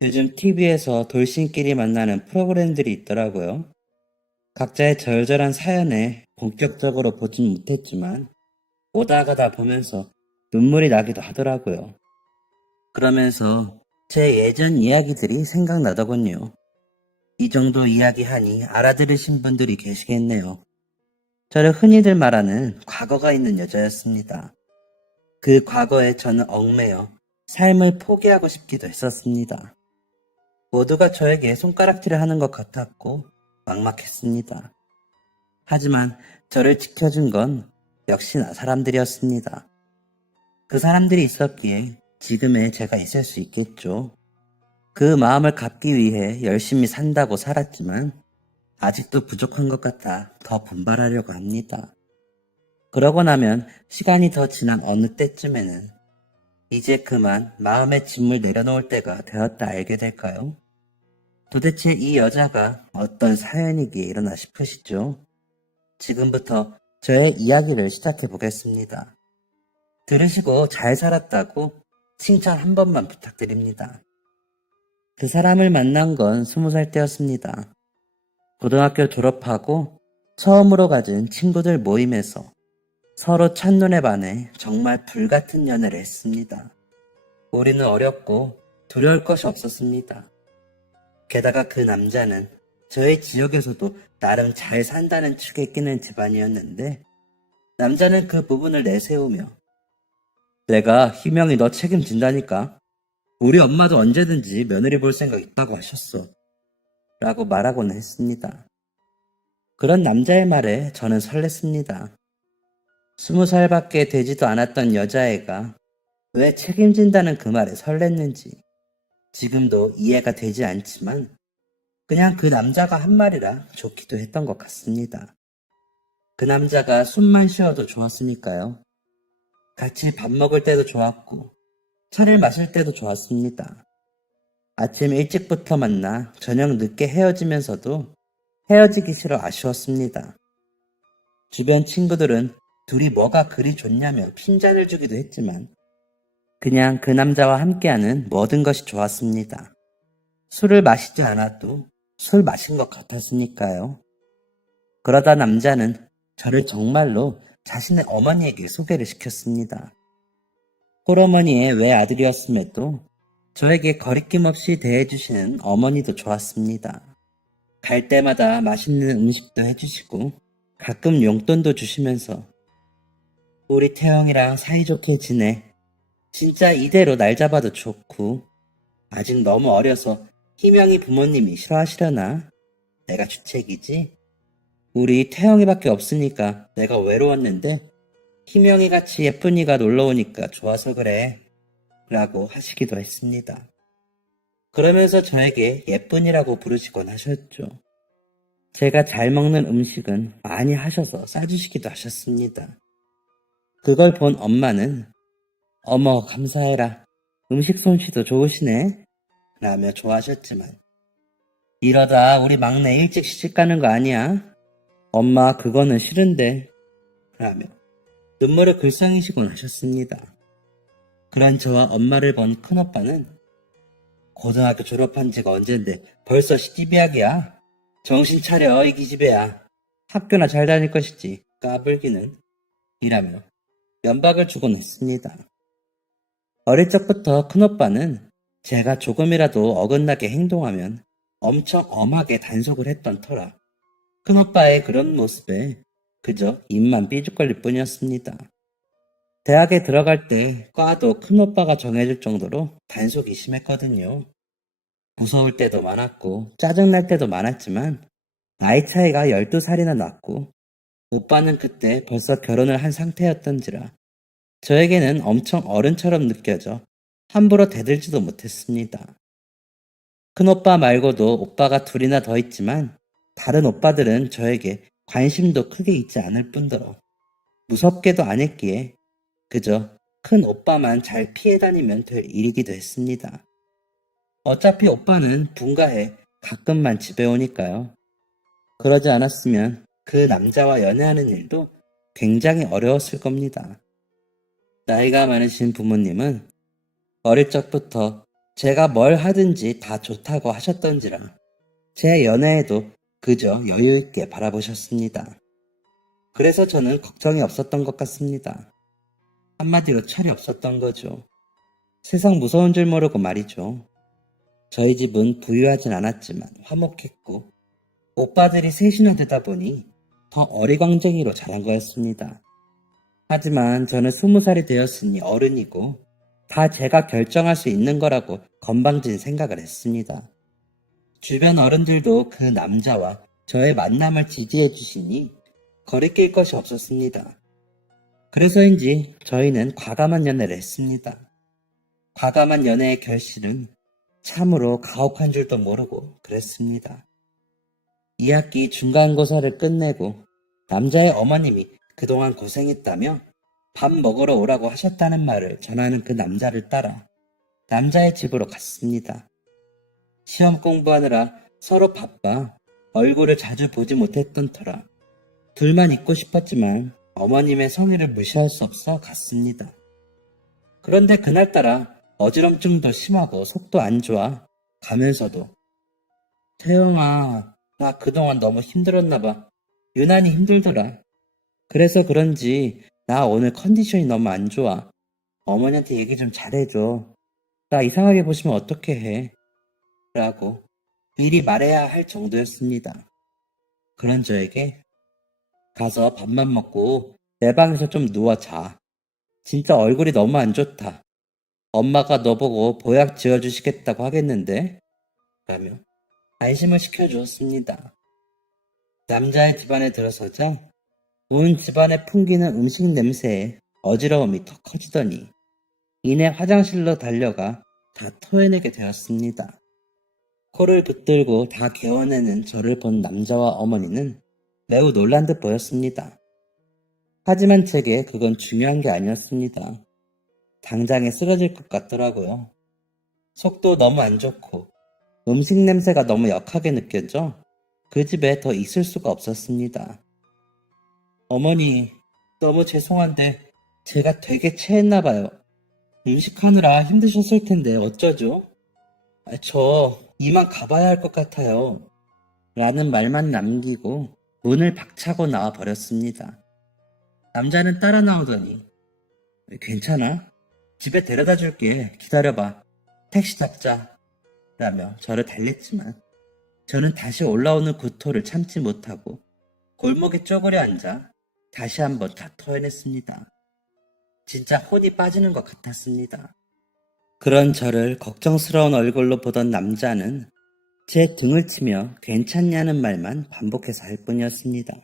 요즘 TV에서 돌싱끼리 만나는 프로그램들이 있더라고요. 각자의 절절한 사연에 본격적으로 보진 못했지만 오다 가다 보면서 눈물이 나기도 하더라고요. 그러면서 제 예전 이야기들이 생각나더군요. 이 정도 이야기하니 알아들으신 분들이 계시겠네요. 저를 흔히들 말하는 과거가 있는 여자였습니다. 그 과거에 저는 얽매여 삶을 포기하고 싶기도 했었습니다. 모두가 저에게 손가락질을 하는 것 같았고 막막했습니다. 하지만 저를 지켜준 건 역시나 사람들이었습니다. 그 사람들이 있었기에 지금의 제가 있을 수 있겠죠. 그 마음을 갚기 위해 열심히 산다고 살았지만 아직도 부족한 것 같아 더 분발하려고 합니다. 그러고 나면 시간이 더 지난 어느 때쯤에는 이제 그만 마음의 짐을 내려놓을 때가 되었다 알게 될까요? 도대체 이 여자가 어떤 사연이기에 이러나 싶으시죠? 지금부터 저의 이야기를 시작해 보겠습니다. 들으시고 잘 살았다고 칭찬 한 번만 부탁드립니다. 그 사람을 만난 건 20살 때였습니다. 고등학교 졸업하고 처음으로 가진 친구들 모임에서 서로 첫눈에 반해 정말 불같은 연애를 했습니다. 우리는 어렸고 두려울 것이 없었습니다. 게다가 그 남자는 저희 지역에서도 나름 잘 산다는 축에 끼는 집안이었는데 남자는 그 부분을 내세우며 내가 희명이 너 책임진다니까 우리 엄마도 언제든지 며느리 볼 생각 있다고 하셨어 라고 말하곤 했습니다. 그런 남자의 말에 저는 설렜습니다. 20살밖에 되지도 않았던 여자애가 왜 책임진다는 그 말에 설렜는지 지금도 이해가 되지 않지만 그냥 그 남자가 한 말이라 좋기도 했던 것 같습니다. 그 남자가 숨만 쉬어도 좋았으니까요. 같이 밥 먹을 때도 좋았고 차를 마실 때도 좋았습니다. 아침 일찍부터 만나 저녁 늦게 헤어지면서도 헤어지기 싫어 아쉬웠습니다. 주변 친구들은 둘이 뭐가 그리 좋냐며 핀잔을 주기도 했지만 그냥 그 남자와 함께하는 모든 것이 좋았습니다. 술을 마시지 않아도 술 마신 것 같았으니까요. 그러다 남자는 저를 정말로 자신의 어머니에게 소개를 시켰습니다. 홀어머니의 외아들이었음에도 저에게 거리낌 없이 대해주시는 어머니도 좋았습니다. 갈 때마다 맛있는 음식도 해주시고 가끔 용돈도 주시면서 우리 태영이랑 사이좋게 지내. 진짜 이대로 날 잡아도 좋고 아직 너무 어려서 희명이 부모님이 싫어하시려나? 내가 주책이지? 우리 태영이밖에 없으니까 내가 외로웠는데 희명이 같이 예쁜이가 놀러오니까 좋아서 그래 라고 하시기도 했습니다. 그러면서 저에게 예쁜이라고 부르시곤 하셨죠. 제가 잘 먹는 음식은 많이 하셔서 싸주시기도 하셨습니다. 그걸 본 엄마는 어머 감사해라 음식 솜씨도 좋으시네 라며 좋아하셨지만 이러다 우리 막내 일찍 시집가는 거 아니야? 엄마 그거는 싫은데 라며 눈물을 글썽이시곤 하셨습니다. 그런 저와 엄마를 본 큰오빠는 고등학교 졸업한 지가 언젠데 벌써 시집이야기야? 정신 차려 이 기집애야. 학교나 잘 다닐 것이지 까불기는 이라며 면박을 주곤 했습니다. 어릴 적부터 큰오빠는 제가 조금이라도 어긋나게 행동하면 엄청 엄하게 단속을 했던 터라 큰오빠의 그런 모습에 그저 입만 삐죽거릴 뿐이었습니다. 대학에 들어갈 때 과도 큰오빠가 정해줄 정도로 단속이 심했거든요. 무서울 때도 많았고 짜증날 때도 많았지만 나이 차이가 12살이나 났고 오빠는 그때 벌써 결혼을 한 상태였던지라 저에게는 엄청 어른처럼 느껴져 함부로 대들지도 못했습니다. 큰오빠 말고도 오빠가 둘이나 더 있지만 다른 오빠들은 저에게 관심도 크게 있지 않을 뿐더러 무섭게도 안 했기에 그저 큰 오빠만 잘 피해 다니면 될 일이기도 했습니다. 어차피 오빠는 분가해 가끔만 집에 오니까요. 그러지 않았으면 그 남자와 연애하는 일도 굉장히 어려웠을 겁니다. 나이가 많으신 부모님은 어릴 적부터 제가 뭘 하든지 다 좋다고 하셨던지라 제 연애에도 그저 여유있게 바라보셨습니다. 그래서 저는 걱정이 없었던 것 같습니다. 한마디로 철이 없었던 거죠. 세상 무서운 줄 모르고 말이죠. 저희 집은 부유하진 않았지만 화목했고 오빠들이 셋이나 되다 보니 더 어리광쟁이로 자란 거였습니다. 하지만 저는 20살이 되었으니 어른이고 다 제가 결정할 수 있는 거라고 건방진 생각을 했습니다. 주변 어른들도 그 남자와 저의 만남을 지지해 주시니 거리낄 것이 없었습니다. 그래서인지 저희는 과감한 연애를 했습니다. 과감한 연애의 결실은 참으로 가혹한 줄도 모르고 그랬습니다. 2학기 중간고사를 끝내고 남자의 어머님이 그동안 고생했다며 밥 먹으러 오라고 하셨다는 말을 전하는 그 남자를 따라 남자의 집으로 갔습니다. 시험 공부하느라 서로 바빠 얼굴을 자주 보지 못했던 터라 둘만 있고 싶었지만 어머님의 성의를 무시할 수 없어 갔습니다. 그런데 그날따라 어지럼증도 심하고 속도 안 좋아 가면서도 태영아, 나 그동안 너무 힘들었나 봐. 유난히 힘들더라. 그래서 그런지 나 오늘 컨디션이 너무 안 좋아. 어머니한테 얘기 좀 잘해줘. 나 이상하게 보시면 어떻게 해? 라고 미리 말해야 할 정도였습니다. 그런 저에게 가서 밥만 먹고 내 방에서 좀 누워 자. 진짜 얼굴이 너무 안 좋다. 엄마가 너 보고 보약 지어주시겠다고 하겠는데? 라며 안심을 시켜주었습니다. 남자의 집안에 들어서자 온 집안에 풍기는 음식 냄새에 어지러움이 더 커지더니 이내 화장실로 달려가 다 토해내게 되었습니다. 코를 붙들고 다 개워내는 저를 본 남자와 어머니는 매우 놀란 듯 보였습니다. 하지만 제게 그건 중요한 게 아니었습니다. 당장에 쓰러질 것 같더라고요. 속도 너무 안 좋고 음식 냄새가 너무 역하게 느껴져 그 집에 더 있을 수가 없었습니다. 어머니, 너무 죄송한데 제가 되게 체했나 봐요. 음식하느라 힘드셨을 텐데 어쩌죠? 저 이만 가봐야 할 것 같아요. 라는 말만 남기고 문을 박차고 나와 버렸습니다. 남자는 따라 나오더니 괜찮아? 집에 데려다 줄게. 기다려봐. 택시 잡자. 라며 저를 달랬지만 저는 다시 올라오는 구토를 참지 못하고 골목에 쪼그려 앉아 다시 한번 다 토해냈습니다. 진짜 혼이 빠지는 것 같았습니다. 그런 저를 걱정스러운 얼굴로 보던 남자는 제 등을 치며 괜찮냐는 말만 반복해서 할 뿐이었습니다.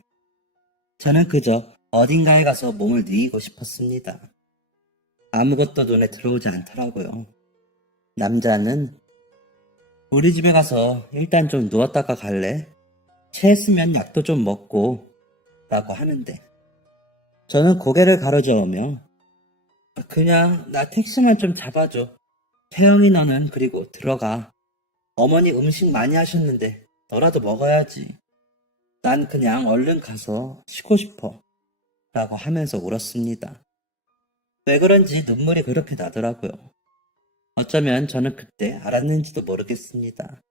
저는 그저 어딘가에 가서 몸을 뉘이고 싶었습니다. 아무것도 눈에 들어오지 않더라고요. 남자는 우리 집에 가서 일단 좀 누웠다가 갈래? 체했으면 약도 좀 먹고 라고 하는데 저는 고개를 가로저으며 그냥 나 택시만 좀 잡아줘. 태영이 너는 그리고 들어가. 어머니 음식 많이 하셨는데 너라도 먹어야지. 난 그냥 얼른 가서 쉬고 싶어. 라고 하면서 울었습니다. 왜 그런지 눈물이 그렇게 나더라고요. 어쩌면 저는 그때 알았는지도 모르겠습니다.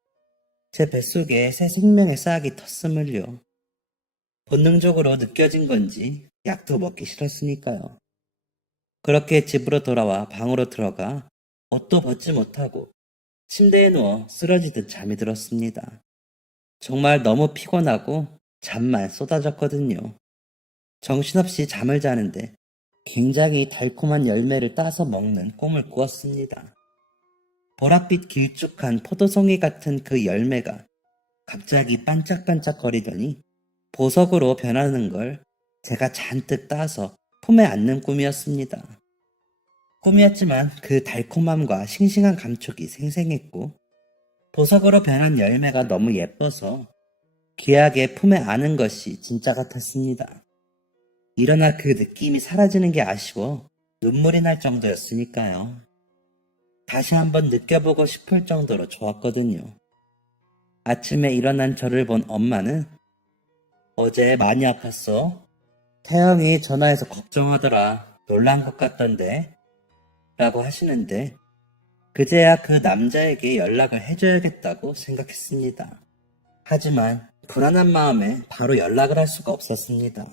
제 뱃속에 새 생명의 싹이 텄음을요. 본능적으로 느껴진 건지 약도 먹기 싫었으니까요. 그렇게 집으로 돌아와 방으로 들어가 옷도 벗지 못하고 침대에 누워 쓰러지듯 잠이 들었습니다. 정말 너무 피곤하고 잠만 쏟아졌거든요. 정신없이 잠을 자는데 굉장히 달콤한 열매를 따서 먹는 꿈을 꾸었습니다. 보랏빛 길쭉한 포도송이 같은 그 열매가 갑자기 반짝반짝거리더니 보석으로 변하는 걸 제가 잔뜩 따서 품에 안는 꿈이었습니다. 꿈이었지만 그 달콤함과 싱싱한 감촉이 생생했고 보석으로 변한 열매가 너무 예뻐서 귀하게 품에 안은 것이 진짜 같았습니다. 일어나 그 느낌이 사라지는 게 아쉬워 눈물이 날 정도였으니까요. 다시 한번 느껴보고 싶을 정도로 좋았거든요. 아침에 일어난 저를 본 엄마는 어제 많이 아팠어? 태영이 전화해서 걱정하더라. 놀란 것 같던데? 라고 하시는데 그제야 그 남자에게 연락을 해줘야겠다고 생각했습니다. 하지만 불안한 마음에 바로 연락을 할 수가 없었습니다.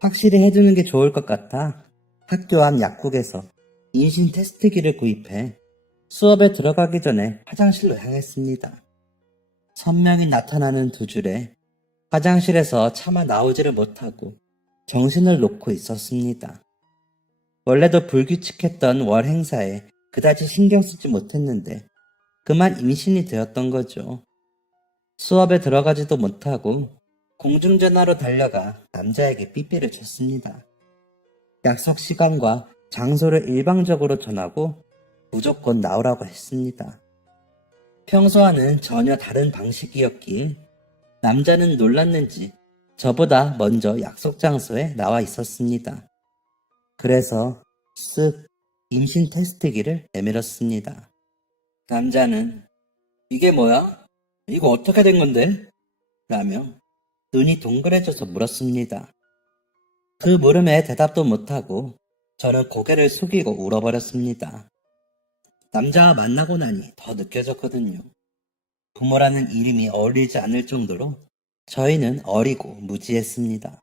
확실히 해주는 게 좋을 것 같아 학교 앞 약국에서 임신 테스트기를 구입해 수업에 들어가기 전에 화장실로 향했습니다. 선명히 나타나는 두 줄에 화장실에서 차마 나오지를 못하고 정신을 놓고 있었습니다. 원래도 불규칙했던 월 행사에 그다지 신경 쓰지 못했는데 그만 임신이 되었던 거죠. 수업에 들어가지도 못하고 공중전화로 달려가 남자에게 삐삐를 쳤습니다. 약속 시간과 장소를 일방적으로 전하고 무조건 나오라고 했습니다. 평소와는 전혀 다른 방식이었기에 남자는 놀랐는지 저보다 먼저 약속 장소에 나와 있었습니다. 그래서 쓱 임신 테스트기를 내밀었습니다. 남자는 이게 뭐야? 이거 어떻게 된 건데? 라며 눈이 동그래져서 물었습니다. 그 물음에 대답도 못하고 저는 고개를 숙이고 울어버렸습니다. 남자와 만나고 나니 더 느껴졌거든요. 부모라는 이름이 어울리지 않을 정도로 저희는 어리고 무지했습니다.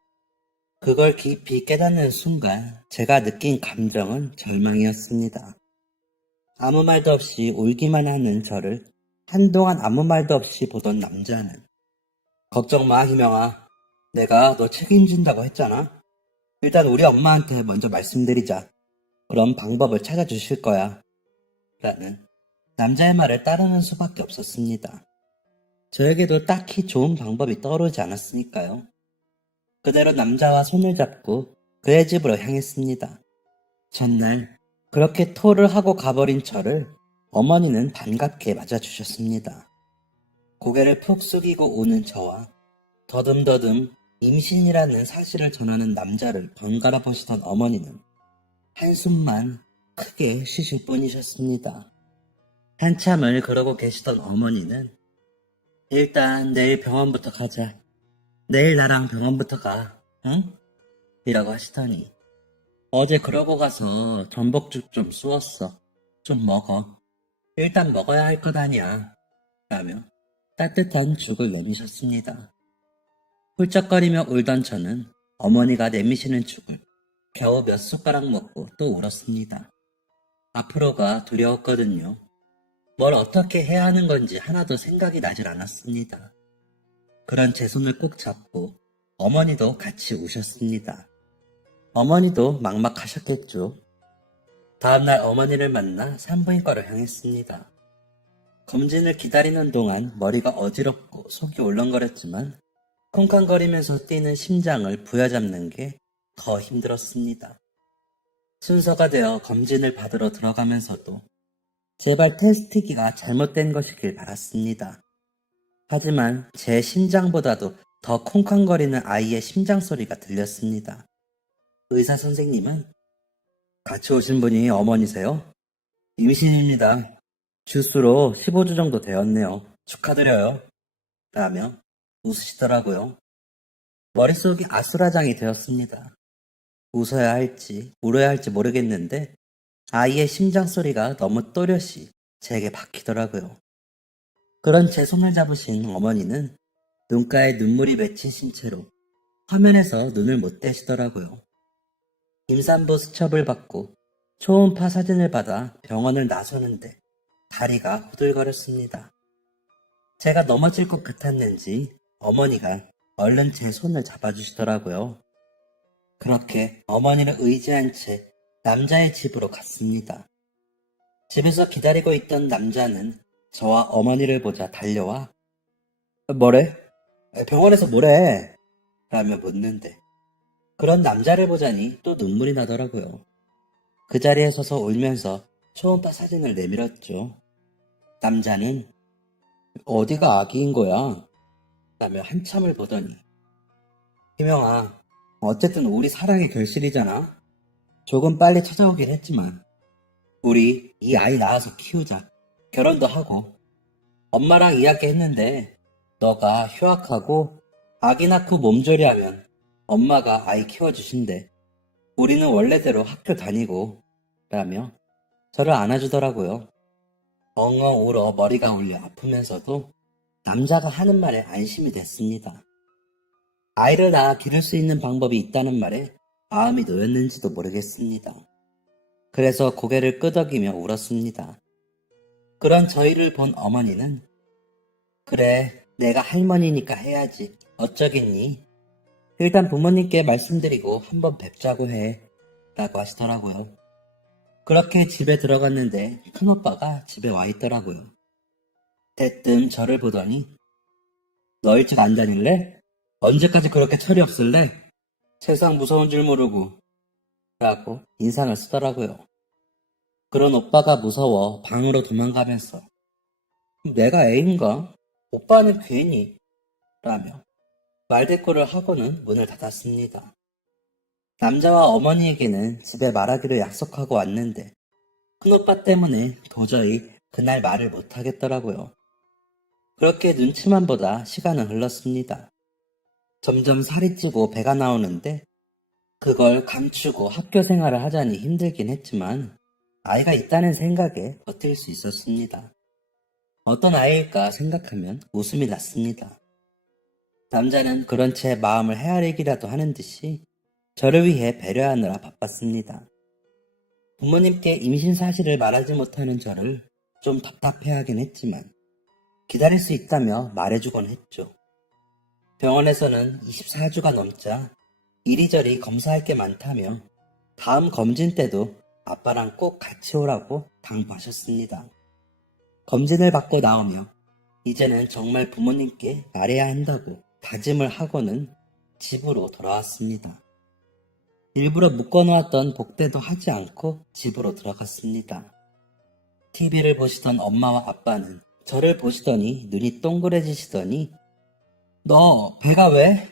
그걸 깊이 깨닫는 순간 제가 느낀 감정은 절망이었습니다. 아무 말도 없이 울기만 하는 저를 한동안 아무 말도 없이 보던 남자는 걱정 마, 희명아. 내가 너 책임진다고 했잖아. 일단 우리 엄마한테 먼저 말씀드리자. 그럼 방법을 찾아주실 거야. 라는 남자의 말을 따르는 수밖에 없었습니다. 저에게도 딱히 좋은 방법이 떠오르지 않았으니까요. 그대로 남자와 손을 잡고 그의 집으로 향했습니다. 전날 그렇게 토를 하고 가버린 저를 어머니는 반갑게 맞아주셨습니다. 고개를 푹 숙이고 오는 저와 더듬더듬 임신이라는 사실을 전하는 남자를 번갈아 보시던 어머니는 한숨만 크게 쉬실 뿐이셨습니다. 한참을 그러고 계시던 어머니는 일단 내일 병원부터 가자. 내일 나랑 병원부터 가. 응? 이라고 하시더니 어제 그러고 가서 전복죽 좀 쑤었어. 좀 먹어. 일단 먹어야 할 것 아니야. 라며 따뜻한 죽을 내미셨습니다. 훌쩍거리며 울던 저는 어머니가 내미시는 죽을 겨우 몇 숟가락 먹고 또 울었습니다. 앞으로가 두려웠거든요. 뭘 어떻게 해야 하는 건지 하나도 생각이 나질 않았습니다. 그런 제 손을 꼭 잡고 어머니도 같이 우셨습니다. 어머니도 막막하셨겠죠. 다음날 어머니를 만나 산부인과를 향했습니다. 검진을 기다리는 동안 머리가 어지럽고 속이 울렁거렸지만 쿵쾅거리면서 뛰는 심장을 부여잡는 게 더 힘들었습니다. 순서가 되어 검진을 받으러 들어가면서도 제발 테스트기가 잘못된 것이길 바랐습니다. 하지만 제 심장보다도 더 쿵쾅거리는 아이의 심장 소리가 들렸습니다. 의사 선생님은 같이 오신 분이 어머니세요? 임신입니다. 주수로 15주 정도 되었네요. 축하드려요. 라며 웃으시더라고요. 머릿속이 아수라장이 되었습니다. 웃어야 할지 울어야 할지 모르겠는데 아이의 심장 소리가 너무 또렷이 제게 박히더라고요. 그런 제 손을 잡으신 어머니는 눈가에 눈물이 맺히신 채로 화면에서 눈을 못 떼시더라고요. 임산부 수첩을 받고 초음파 사진을 받아 병원을 나서는데 다리가 후들거렸습니다. 제가 넘어질 것 같았는지 어머니가 얼른 제 손을 잡아주시더라고요. 그렇게 어머니를 의지한 채 남자의 집으로 갔습니다. 집에서 기다리고 있던 남자는 저와 어머니를 보자 달려와 뭐래? 병원에서 뭐래? 라며 묻는데 그런 남자를 보자니 또 눈물이 나더라고요. 그 자리에 서서 울면서 초음파 사진을 내밀었죠. 남자는 어디가 아기인 거야? 라며 한참을 보더니 희명아, 어쨌든 우리 사랑의 결실이잖아. 조금 빨리 찾아오긴 했지만 우리 이 아이 낳아서 키우자. 결혼도 하고 엄마랑 이야기했는데 너가 휴학하고 아기 낳고 몸조리하면 엄마가 아이 키워주신대. 우리는 원래대로 학교 다니고 라며 저를 안아주더라고요. 엉엉 울어 머리가 울려 아프면서도 남자가 하는 말에 안심이 됐습니다. 아이를 낳아 기를 수 있는 방법이 있다는 말에 마음이 놓였는지도 모르겠습니다. 그래서 고개를 끄덕이며 울었습니다. 그런 저희를 본 어머니는 그래, 내가 할머니니까 해야지. 어쩌겠니? 일단 부모님께 말씀드리고 한번 뵙자고 해. 라고 하시더라고요. 그렇게 집에 들어갔는데 큰오빠가 집에 와 있더라고요. 대뜸 저를 보더니 너 일찍 안 다닐래? 언제까지 그렇게 철이 없을래? 세상 무서운 줄 모르고 라고 인상을 쓰더라고요. 그런 오빠가 무서워 방으로 도망가면서 내가 애인가? 오빠는 괜히 라며 말대꾸를 하고는 문을 닫았습니다. 남자와 어머니에게는 집에 말하기로 약속하고 왔는데 큰오빠 때문에 도저히 그날 말을 못하겠더라고요. 그렇게 눈치만 보다 시간은 흘렀습니다. 점점 살이 찌고 배가 나오는데 그걸 감추고 학교 생활을 하자니 힘들긴 했지만 아이가 있다는 생각에 버틸 수 있었습니다. 어떤 아이일까 생각하면 웃음이 났습니다. 남자는 그런 채 마음을 헤아리기라도 하는 듯이 저를 위해 배려하느라 바빴습니다. 부모님께 임신 사실을 말하지 못하는 저를 좀 답답해하긴 했지만 기다릴 수 있다며 말해주곤 했죠. 병원에서는 24주가 넘자 이리저리 검사할 게 많다며 다음 검진 때도 아빠랑 꼭 같이 오라고 당부하셨습니다. 검진을 받고 나오며 이제는 정말 부모님께 말해야 한다고 다짐을 하고는 집으로 돌아왔습니다. 일부러 묶어놓았던 복대도 하지 않고 집으로 들어갔습니다. TV를 보시던 엄마와 아빠는 저를 보시더니 눈이 동그래지시더니 너 배가 왜?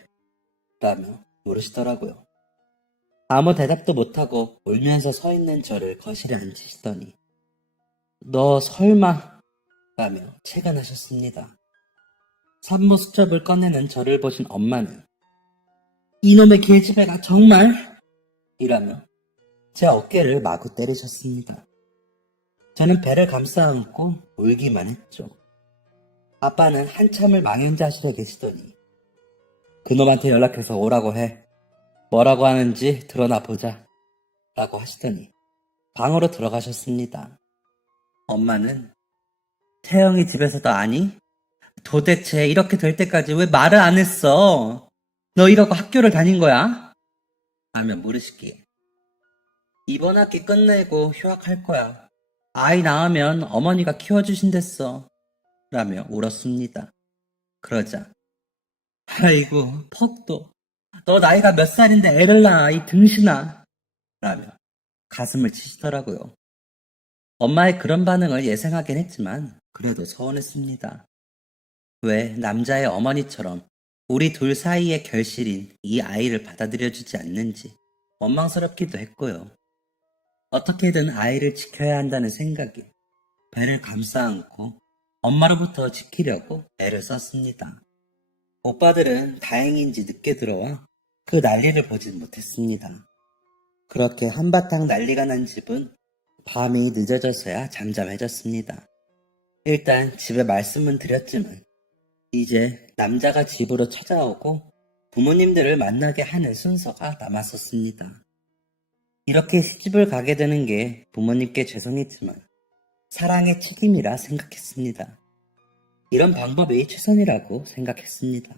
라며 물으시더라고요. 아무 대답도 못하고 울면서 서 있는 저를 거실에 앉히시더니 너 설마? 라며 채근하셨습니다. 산모 수첩을 꺼내는 저를 보신 엄마는 이놈의 계집애가 정말? 이라며 제 어깨를 마구 때리셨습니다. 저는 배를 감싸 안고 울기만 했죠. 아빠는 한참을 망연자실해 계시더니 그놈한테 연락해서 오라고 해. 뭐라고 하는지 드러나 보자. 라고 하시더니 방으로 들어가셨습니다. 엄마는 태영이 집에서도 아니? 도대체 이렇게 될 때까지 왜 말을 안 했어? 너 이러고 학교를 다닌 거야? 라며 물으시기에 이번 학기 끝내고 휴학할 거야. 아이 낳으면 어머니가 키워주신댔어. 라며 울었습니다. 그러자 아이고 퍽도 너 나이가 몇 살인데 애를 낳아 이 등신아 라며 가슴을 치시더라고요. 엄마의 그런 반응을 예상하긴 했지만 그래도 서운했습니다. 왜 남자의 어머니처럼 우리 둘 사이의 결실인 이 아이를 받아들여주지 않는지 원망스럽기도 했고요. 어떻게든 아이를 지켜야 한다는 생각에 배를 감싸 안고 엄마로부터 지키려고 애를 썼습니다. 오빠들은 다행인지 늦게 들어와 그 난리를 보진 못했습니다. 그렇게 한바탕 난리가 난 집은 밤이 늦어져서야 잠잠해졌습니다. 일단 집에 말씀은 드렸지만 이제 남자가 집으로 찾아오고 부모님들을 만나게 하는 순서가 남았었습니다. 이렇게 시집을 가게 되는 게 부모님께 죄송했지만 사랑의 책임이라 생각했습니다. 이런 방법이 최선이라고 생각했습니다.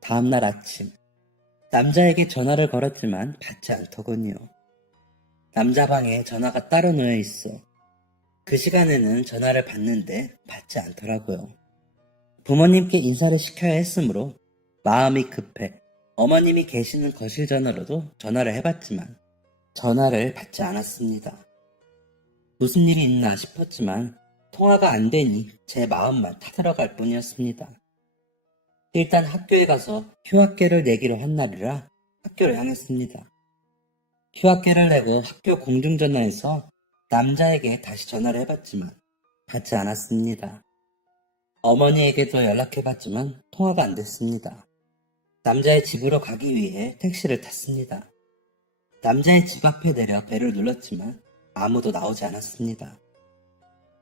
다음날 아침 남자에게 전화를 걸었지만 받지 않더군요. 남자 방에 전화가 따로 놓여 있어 그 시간에는 전화를 받는데 받지 않더라고요. 부모님께 인사를 시켜야 했으므로 마음이 급해 어머님이 계시는 거실 전화로도 전화를 해봤지만 전화를 받지 않았습니다. 무슨 일이 있나 싶었지만 통화가 안 되니 제 마음만 타들어갈 뿐이었습니다. 일단 학교에 가서 휴학계를 내기로 한 날이라 학교를 향했습니다. 휴학계를 내고 학교 공중전화에서 남자에게 다시 전화를 해봤지만 받지 않았습니다. 어머니에게도 연락해봤지만 통화가 안 됐습니다. 남자의 집으로 가기 위해 택시를 탔습니다. 남자의 집 앞에 내려 배를 눌렀지만 아무도 나오지 않았습니다.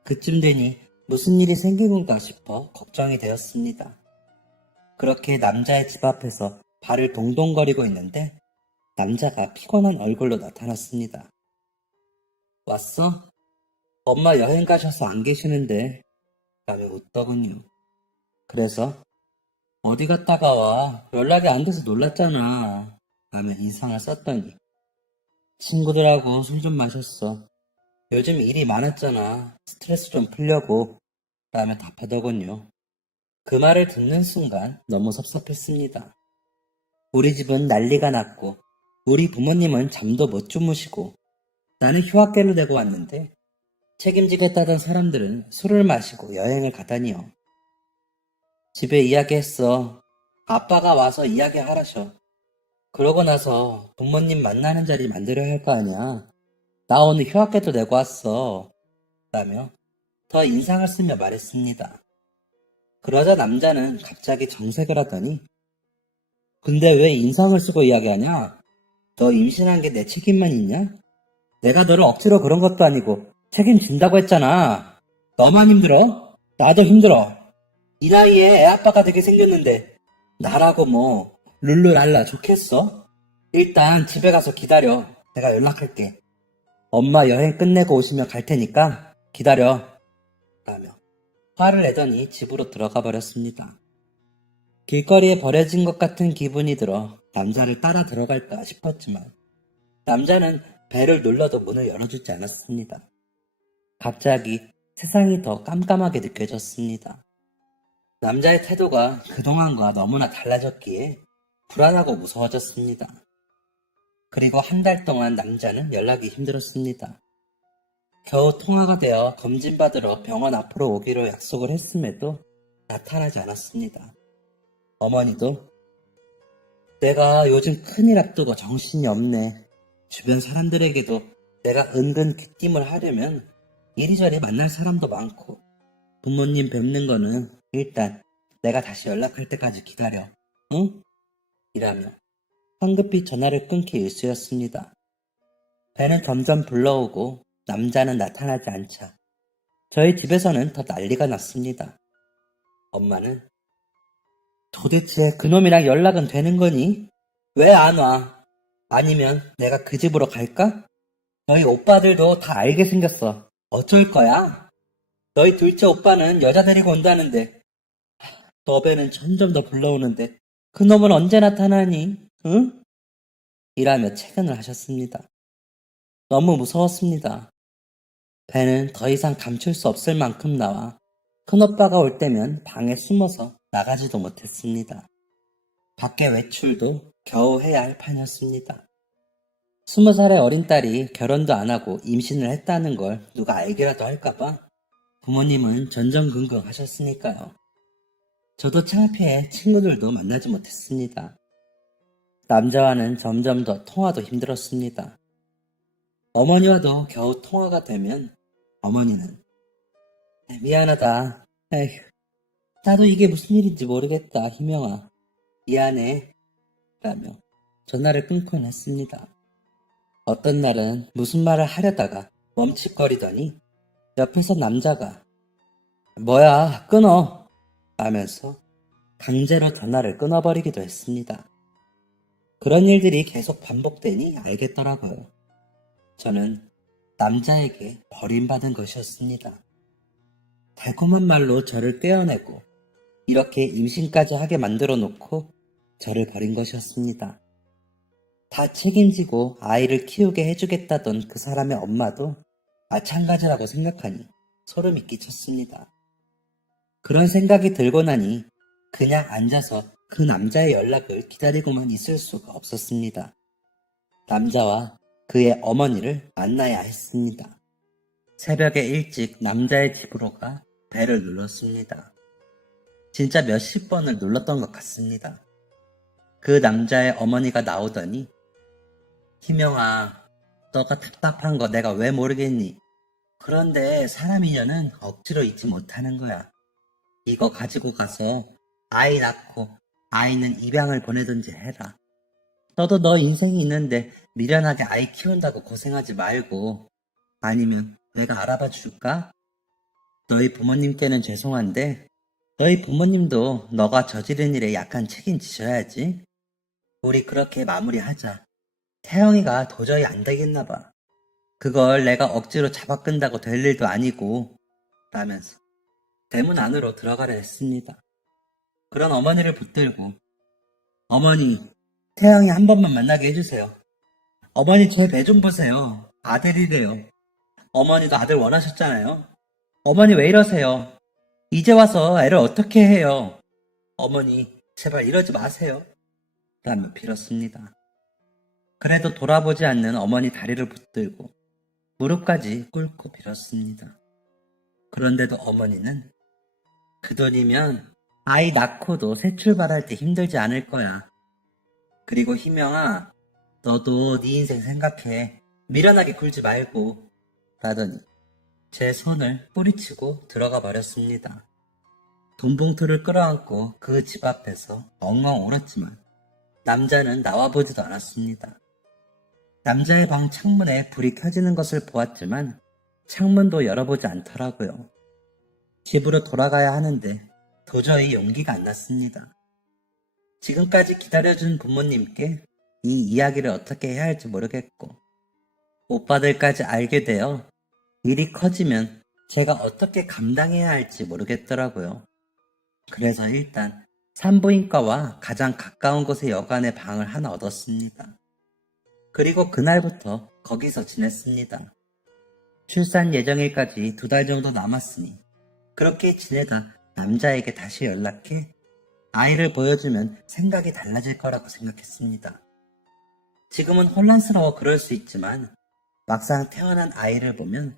그쯤 되니 무슨 일이 생긴 건가 싶어 걱정이 되었습니다. 그렇게 남자의 집 앞에서 발을 동동거리고 있는데 남자가 피곤한 얼굴로 나타났습니다. 왔어? 엄마 여행 가셔서 안 계시는데 라며 웃더군요. 그래서 어디 갔다가 와? 연락이 안 돼서 놀랐잖아 라며 인상을 썼더니 친구들하고 술 좀 마셨어. 요즘 일이 많았잖아. 스트레스 좀 풀려고 라며 답하더군요. 그 말을 듣는 순간 너무 섭섭했습니다. 우리 집은 난리가 났고 우리 부모님은 잠도 못 주무시고 나는 휴학계를 내고 왔는데 책임지겠다던 사람들은 술을 마시고 여행을 가다니요. 집에 이야기했어. 아빠가 와서 이야기하라셔. 그러고 나서 부모님 만나는 자리 만들어야 할 거 아니야. 나 오늘 휴학계도 내고 왔어. 라며 더 인상을 쓰며 말했습니다. 그러자 남자는 갑자기 정색을 하더니 근데 왜 인상을 쓰고 이야기하냐? 너 임신한 게 내 책임만 있냐? 내가 너를 억지로 그런 것도 아니고 책임진다고 했잖아. 너만 힘들어? 나도 힘들어. 이 나이에 애 아빠가 되게 생겼는데 나라고 뭐 룰루랄라 좋겠어? 일단 집에 가서 기다려. 내가 연락할게. 엄마 여행 끝내고 오시면 갈 테니까 기다려. 라며 화를 내더니 집으로 들어가 버렸습니다. 길거리에 버려진 것 같은 기분이 들어 남자를 따라 들어갈까 싶었지만 남자는 배를 눌러도 문을 열어주지 않았습니다. 갑자기 세상이 더 깜깜하게 느껴졌습니다. 남자의 태도가 그동안과 너무나 달라졌기에 불안하고 무서워졌습니다. 그리고 한 달 동안 남자는 연락이 힘들었습니다. 겨우 통화가 되어 검진받으러 병원 앞으로 오기로 약속을 했음에도 나타나지 않았습니다. 어머니도 내가 요즘 큰일 앞두고 정신이 없네. 주변 사람들에게도 내가 은근 귀띔을 하려면 이리저리 만날 사람도 많고 부모님 뵙는 거는 일단 내가 다시 연락할 때까지 기다려. 응? 이라며 황급히 전화를 끊기 일쑤였습니다. 배는 점점 불러오고 남자는 나타나지 않자 저희 집에서는 더 난리가 났습니다. 엄마는 도대체 그놈이랑 연락은 되는 거니? 왜 안 와? 아니면 내가 그 집으로 갈까? 너희 오빠들도 다 알게 생겼어. 어쩔 거야? 너희 둘째 오빠는 여자 데리고 온다는데 너배는 점점 더 불러오는데 그놈은 언제 나타나니? 응? 이라며 채근을 하셨습니다. 너무 무서웠습니다. 배는 더 이상 감출 수 없을 만큼 나와 큰오빠가 올 때면 방에 숨어서 나가지도 못했습니다. 밖에 외출도 겨우 해야 할 판이었습니다. 20살의 어린 딸이 결혼도 안 하고 임신을 했다는 걸 누가 알기라도 할까봐 부모님은 전전긍긍 하셨으니까요. 저도 창피해 친구들도 만나지 못했습니다. 남자와는 점점 더 통화도 힘들었습니다. 어머니와도 겨우 통화가 되면 어머니는 미안하다. 에휴, 나도 이게 무슨 일인지 모르겠다, 희명아. 미안해. 라며 전화를 끊곤 했습니다. 어떤 날은 무슨 말을 하려다가 멈칫거리더니 옆에서 남자가 뭐야, 끊어. 라면서 강제로 전화를 끊어버리기도 했습니다. 그런 일들이 계속 반복되니 알겠더라고요. 저는 남자에게 버림받은 것이었습니다. 달콤한 말로 저를 떼어내고 이렇게 임신까지 하게 만들어 놓고 저를 버린 것이었습니다. 다 책임지고 아이를 키우게 해주겠다던 그 사람의 엄마도 마찬가지라고 생각하니 소름이 끼쳤습니다. 그런 생각이 들고 나니 그냥 앉아서 그 남자의 연락을 기다리고만 있을 수가 없었습니다. 남자와 그의 어머니를 만나야 했습니다. 새벽에 일찍 남자의 집으로 가 배를 눌렀습니다. 진짜 몇십 번을 눌렀던 것 같습니다. 그 남자의 어머니가 나오더니 희명아, 너가 답답한 거 내가 왜 모르겠니? 그런데 사람 인연은 억지로 잊지 못하는 거야. 이거 가지고 가서 아이 낳고 아이는 입양을 보내든지 해라. 너도 너 인생이 있는데 미련하게 아이 키운다고 고생하지 말고 아니면 내가 알아봐 줄까? 너희 부모님께는 죄송한데 너희 부모님도 너가 저지른 일에 약간 책임지셔야지. 우리 그렇게 마무리하자. 태영이가 도저히 안 되겠나 봐. 그걸 내가 억지로 잡아 끈다고 될 일도 아니고 라면서 대문 안으로 들어가려 했습니다. 그런 어머니를 붙들고 어머니, 태영이 한 번만 만나게 해주세요. 어머니 제 배 좀 보세요. 아들이래요. 어머니도 아들 원하셨잖아요. 어머니 왜 이러세요? 이제 와서 애를 어떻게 해요? 어머니 제발 이러지 마세요. 라며 빌었습니다. 그래도 돌아보지 않는 어머니 다리를 붙들고 무릎까지 꿇고 빌었습니다. 그런데도 어머니는 그 돈이면 아이 낳고도 새 출발할 때 힘들지 않을 거야. 그리고 희명아, 너도 네 인생 생각해. 미련하게 굴지 말고. 라더니 제 손을 뿌리치고 들어가 버렸습니다. 돈봉투를 끌어안고 그 집 앞에서 엉엉 울었지만 남자는 나와보지도 않았습니다. 남자의 방 창문에 불이 켜지는 것을 보았지만 창문도 열어보지 않더라고요. 집으로 돌아가야 하는데 도저히 용기가 안 났습니다. 지금까지 기다려준 부모님께 이 이야기를 어떻게 해야 할지 모르겠고 오빠들까지 알게 되어 일이 커지면 제가 어떻게 감당해야 할지 모르겠더라고요. 그래서 일단 산부인과와 가장 가까운 곳의 여관에 방을 하나 얻었습니다. 그리고 그날부터 거기서 지냈습니다. 출산 예정일까지 2달 정도 남았으니 그렇게 지내다 남자에게 다시 연락해 아이를 보여주면 생각이 달라질 거라고 생각했습니다. 지금은 혼란스러워 그럴 수 있지만 막상 태어난 아이를 보면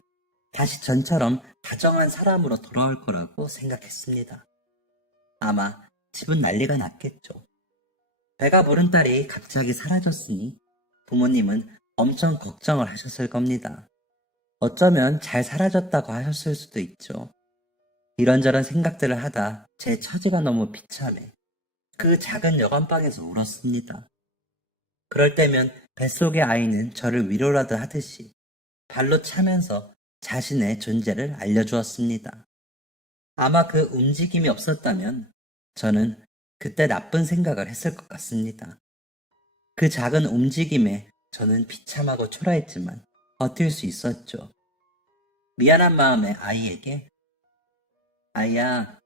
다시 전처럼 다정한 사람으로 돌아올 거라고 생각했습니다. 아마 집은 난리가 났겠죠. 배가 부른 딸이 갑자기 사라졌으니 부모님은 엄청 걱정을 하셨을 겁니다. 어쩌면 잘 사라졌다고 하셨을 수도 있죠. 이런저런 생각들을 하다 제 처지가 너무 비참해 그 작은 여관방에서 울었습니다. 그럴 때면 뱃속의 아이는 저를 위로라도 하듯이 발로 차면서 자신의 존재를 알려주었습니다. 아마 그 움직임이 없었다면 저는 그때 나쁜 생각을 했을 것 같습니다. 그 작은 움직임에 저는 비참하고 초라했지만 버틸 수 있었죠. 미안한 마음에 아이에게 아이야,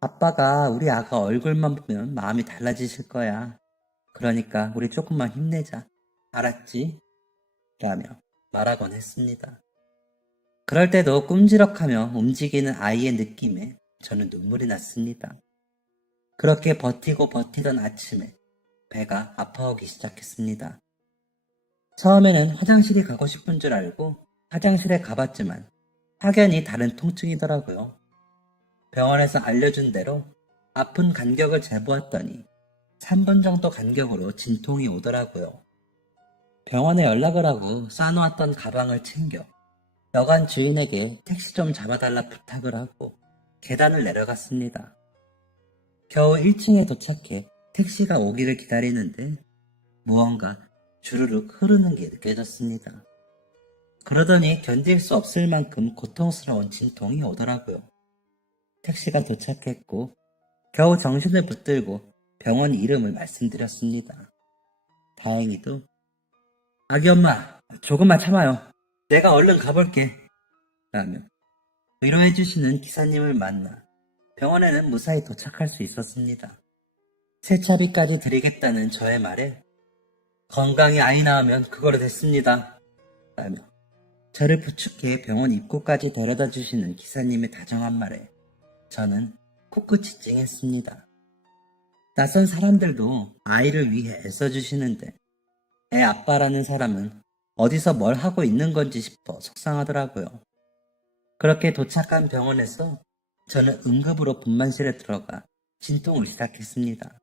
아빠가 우리 아가 얼굴만 보면 마음이 달라지실 거야. 그러니까 우리 조금만 힘내자. 알았지? 라며 말하곤 했습니다. 그럴 때도 꼼지럭하며 움직이는 아이의 느낌에 저는 눈물이 났습니다. 그렇게 버티고 버티던 아침에 배가 아파오기 시작했습니다. 처음에는 화장실이 가고 싶은 줄 알고 화장실에 가봤지만 확연히 다른 통증이더라고요. 병원에서 알려준 대로 아픈 간격을 재보았더니 3분 정도 간격으로 진통이 오더라고요. 병원에 연락을 하고 싸놓았던 가방을 챙겨 여관 주인에게 택시 좀 잡아달라 부탁을 하고 계단을 내려갔습니다. 겨우 1층에 도착해 택시가 오기를 기다리는데 무언가 주르륵 흐르는 게 느껴졌습니다. 그러더니 견딜 수 없을 만큼 고통스러운 진통이 오더라고요. 택시가 도착했고 겨우 정신을 붙들고 병원 이름을 말씀드렸습니다. 다행히도 아기 엄마 조금만 참아요. 내가 얼른 가볼게. 라며 위로해주시는 기사님을 만나 병원에는 무사히 도착할 수 있었습니다. 세차비까지 드리겠다는 저의 말에 건강히 아이 낳으면 그거로 됐습니다. 라며 저를 부축해 병원 입구까지 데려다 주시는 기사님의 다정한 말에 저는 코끝이 찡했습니다. 낯선 사람들도 아이를 위해 애써주시는데 애 아빠라는 사람은 어디서 뭘 하고 있는 건지 싶어 속상하더라고요. 그렇게 도착한 병원에서 저는 응급으로 분만실에 들어가 진통을 시작했습니다.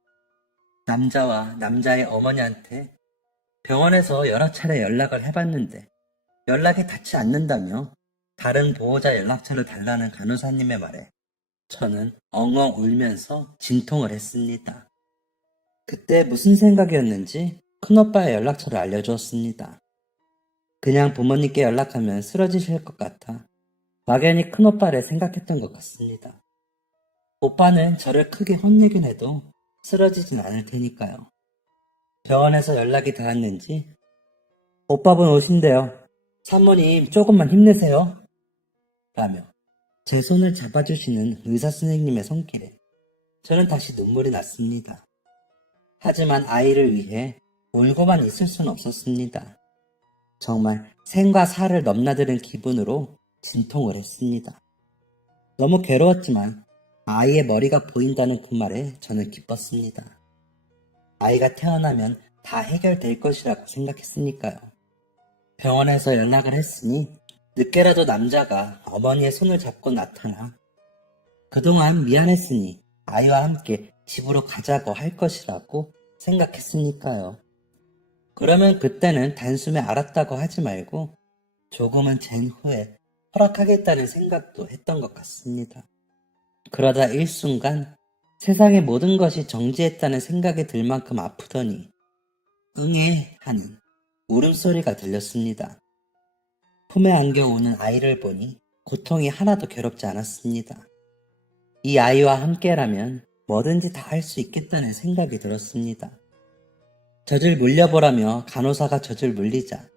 남자와 남자의 어머니한테 병원에서 여러 차례 연락을 해봤는데 연락이 닿지 않는다며 다른 보호자 연락처를 달라는 간호사님의 말에 저는 엉엉 울면서 진통을 했습니다. 그때 무슨 생각이었는지 큰오빠의 연락처를 알려주었습니다. 그냥 부모님께 연락하면 쓰러지실 것 같아 막연히 큰오빠를 생각했던 것 같습니다. 오빠는 저를 크게 혼내긴 해도 쓰러지진 않을 테니까요. 병원에서 연락이 닿았는지 오빠분 오신대요. 산모님 조금만 힘내세요. 라며 제 손을 잡아주시는 의사 선생님의 손길에 저는 다시 눈물이 났습니다. 하지만 아이를 위해 울고만 있을 수는 없었습니다. 정말 생과 사를 넘나드는 기분으로 진통을 했습니다. 너무 괴로웠지만 아이의 머리가 보인다는 그 말에 저는 기뻤습니다. 아이가 태어나면 다 해결될 것이라고 생각했으니까요. 병원에서 연락을 했으니 늦게라도 남자가 어머니의 손을 잡고 나타나 그동안 미안했으니 아이와 함께 집으로 가자고 할 것이라고 생각했으니까요. 그러면 그때는 단숨에 알았다고 하지 말고 조금은 잰 후에 허락하겠다는 생각도 했던 것 같습니다. 그러다 일순간 세상의 모든 것이 정지했다는 생각이 들 만큼 아프더니 응애 하는 울음소리가 들렸습니다. 품에 안겨 우는 아이를 보니 고통이 하나도 괴롭지 않았습니다. 이 아이와 함께라면 뭐든지 다 할 수 있겠다는 생각이 들었습니다. 젖을 물려보라며 간호사가 젖을 물리자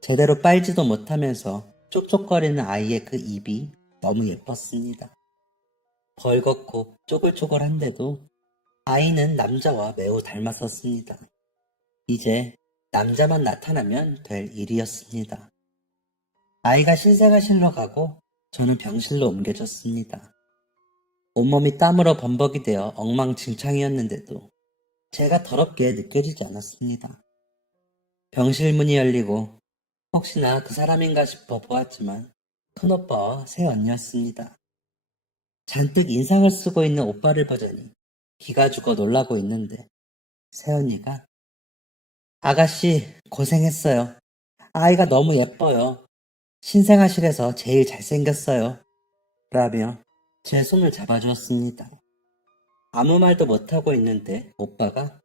제대로 빨지도 못하면서 쪽쪽거리는 아이의 그 입이 너무 예뻤습니다. 벌겋고 쪼글쪼글한데도 아이는 남자와 매우 닮았었습니다. 이제 남자만 나타나면 될 일이었습니다. 아이가 신생아 실로 가고 저는 병실로 옮겨졌습니다. 온몸이 땀으로 범벅이 되어 엉망진창이었는데도 제가 더럽게 느껴지지 않았습니다. 병실 문이 열리고 혹시나 그 사람인가 싶어 보았지만 큰오빠와 새언니였습니다. 잔뜩 인상을 쓰고 있는 오빠를 보자니 기가 죽어 놀라고 있는데 새언니가 아가씨 고생했어요. 아이가 너무 예뻐요. 신생아실에서 제일 잘생겼어요. 라며 제 손을 잡아주었습니다. 아무 말도 못하고 있는데 오빠가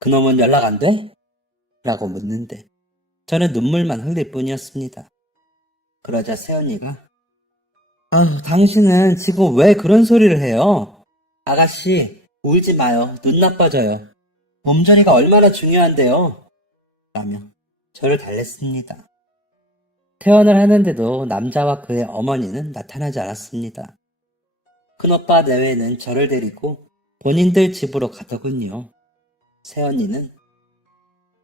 그놈은 연락 안 돼? 라고 묻는데 저는 눈물만 흘릴 뿐이었습니다. 그러자 새언니가 당신은 지금 왜 그런 소리를 해요? 아가씨 울지 마요. 눈 나빠져요. 몸조리가 얼마나 중요한데요. 라며 저를 달랬습니다. 퇴원을 하는데도 남자와 그의 어머니는 나타나지 않았습니다. 큰오빠 내외는 저를 데리고 본인들 집으로 가더군요. 새언니는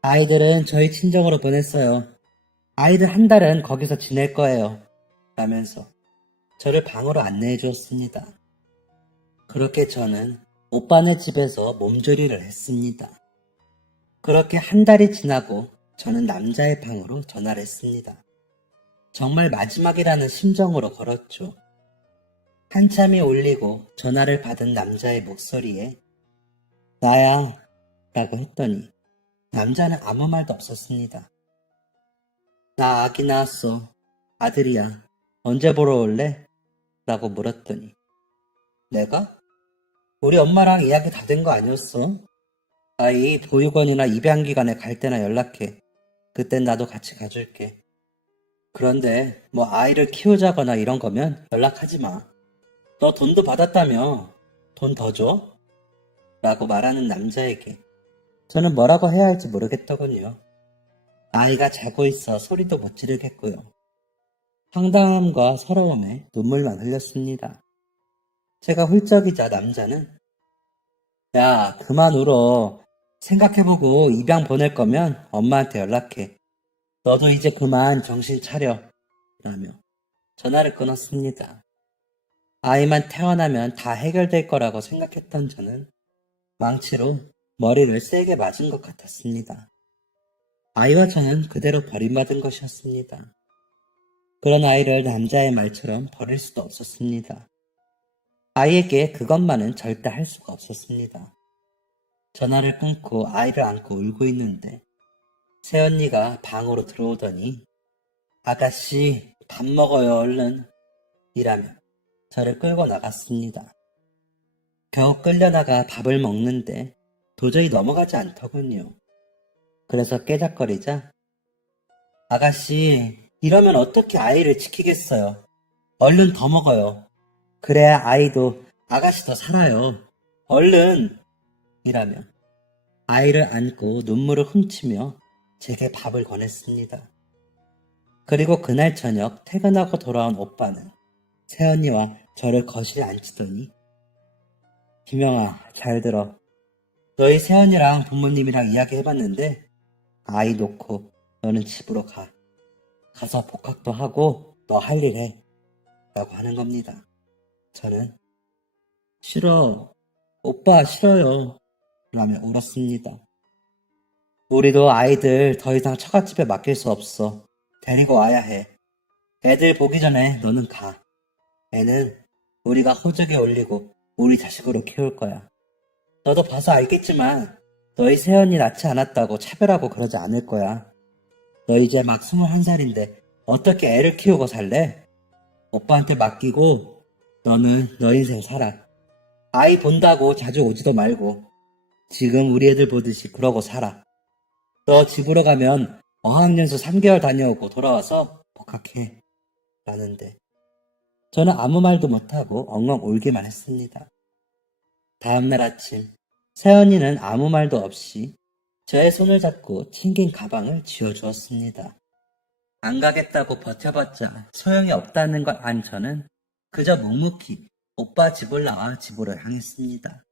아이들은 저희 친정으로 보냈어요. 아이들 한 달은 거기서 지낼 거예요. 라면서 저를 방으로 안내해 주었습니다. 그렇게 저는 오빠네 집에서 몸조리를 했습니다. 그렇게 한 달이 지나고 저는 남자의 방으로 전화를 했습니다. 정말 마지막이라는 심정으로 걸었죠. 한참이 울리고 전화를 받은 남자의 목소리에 나야 라고 했더니 남자는 아무 말도 없었습니다. 나 아기 낳았어. 아들이야. 언제 보러 올래? 라고 물었더니 내가? 우리 엄마랑 이야기 다 된 거 아니었어? 아이 보육원이나 입양기관에 갈 때나 연락해. 그땐 나도 같이 가줄게. 그런데 뭐 아이를 키우자거나 이런 거면 연락하지 마. 너 돈도 받았다며. 돈 더 줘? 라고 말하는 남자에게 저는 뭐라고 해야 할지 모르겠더군요. 아이가 자고 있어 소리도 못 지르겠고요. 황당함과 서러움에 눈물만 흘렸습니다. 제가 훌쩍이자 남자는 야, 그만 울어. 생각해보고 입양 보낼 거면 엄마한테 연락해. 너도 이제 그만 정신 차려. 라며 전화를 끊었습니다. 아이만 태어나면 다 해결될 거라고 생각했던 저는 망치로 머리를 세게 맞은 것 같았습니다. 아이와 저는 그대로 버림받은 것이었습니다. 그런 아이를 남자의 말처럼 버릴 수도 없었습니다. 아이에게 그것만은 절대 할 수가 없었습니다. 전화를 끊고 아이를 안고 울고 있는데 새언니가 방으로 들어오더니 아가씨 밥 먹어요 얼른 이라며 저를 끌고 나갔습니다. 겨우 끌려나가 밥을 먹는데 도저히 넘어가지 않더군요. 그래서 깨작거리자 아가씨 이러면 어떻게 아이를 지키겠어요. 얼른 더 먹어요. 그래야 아이도 아가씨 더 살아요. 얼른! 이라며 아이를 안고 눈물을 훔치며 제게 밥을 권했습니다. 그리고 그날 저녁 퇴근하고 돌아온 오빠는 새언니와 저를 거실에 앉히더니 김영아, 잘 들어. 너희 새언니랑 부모님이랑 이야기해봤는데 아이 놓고 너는 집으로 가. 가서 복학도 하고 너 할 일 해. 라고 하는 겁니다. 저는 싫어. 오빠 싫어요. 라며 울었습니다. 우리도 아이들 더 이상 처갓집에 맡길 수 없어. 데리고 와야 해. 애들 보기 전에 너는 가. 애는 우리가 호적에 올리고 우리 자식으로 키울 거야. 너도 봐서 알겠지만 너희 새언니 낳지 않았다고 차별하고 그러지 않을 거야. 너 이제 막 21살인데 어떻게 애를 키우고 살래? 오빠한테 맡기고 너는 너 인생 살아. 아이 본다고 자주 오지도 말고 지금 우리 애들 보듯이 그러고 살아. 너 집으로 가면 어학연수 3개월 다녀오고 돌아와서 복학해. 라는데 저는 아무 말도 못하고 엉엉 울기만 했습니다. 다음날 아침 새언니는 아무 말도 없이 저의 손을 잡고 튕긴 가방을 쥐어주었습니다. 안 가겠다고 버텨봤자 소용이 없다는 걸 안 저는 그저 묵묵히 오빠 집을 나와 집으로 향했습니다.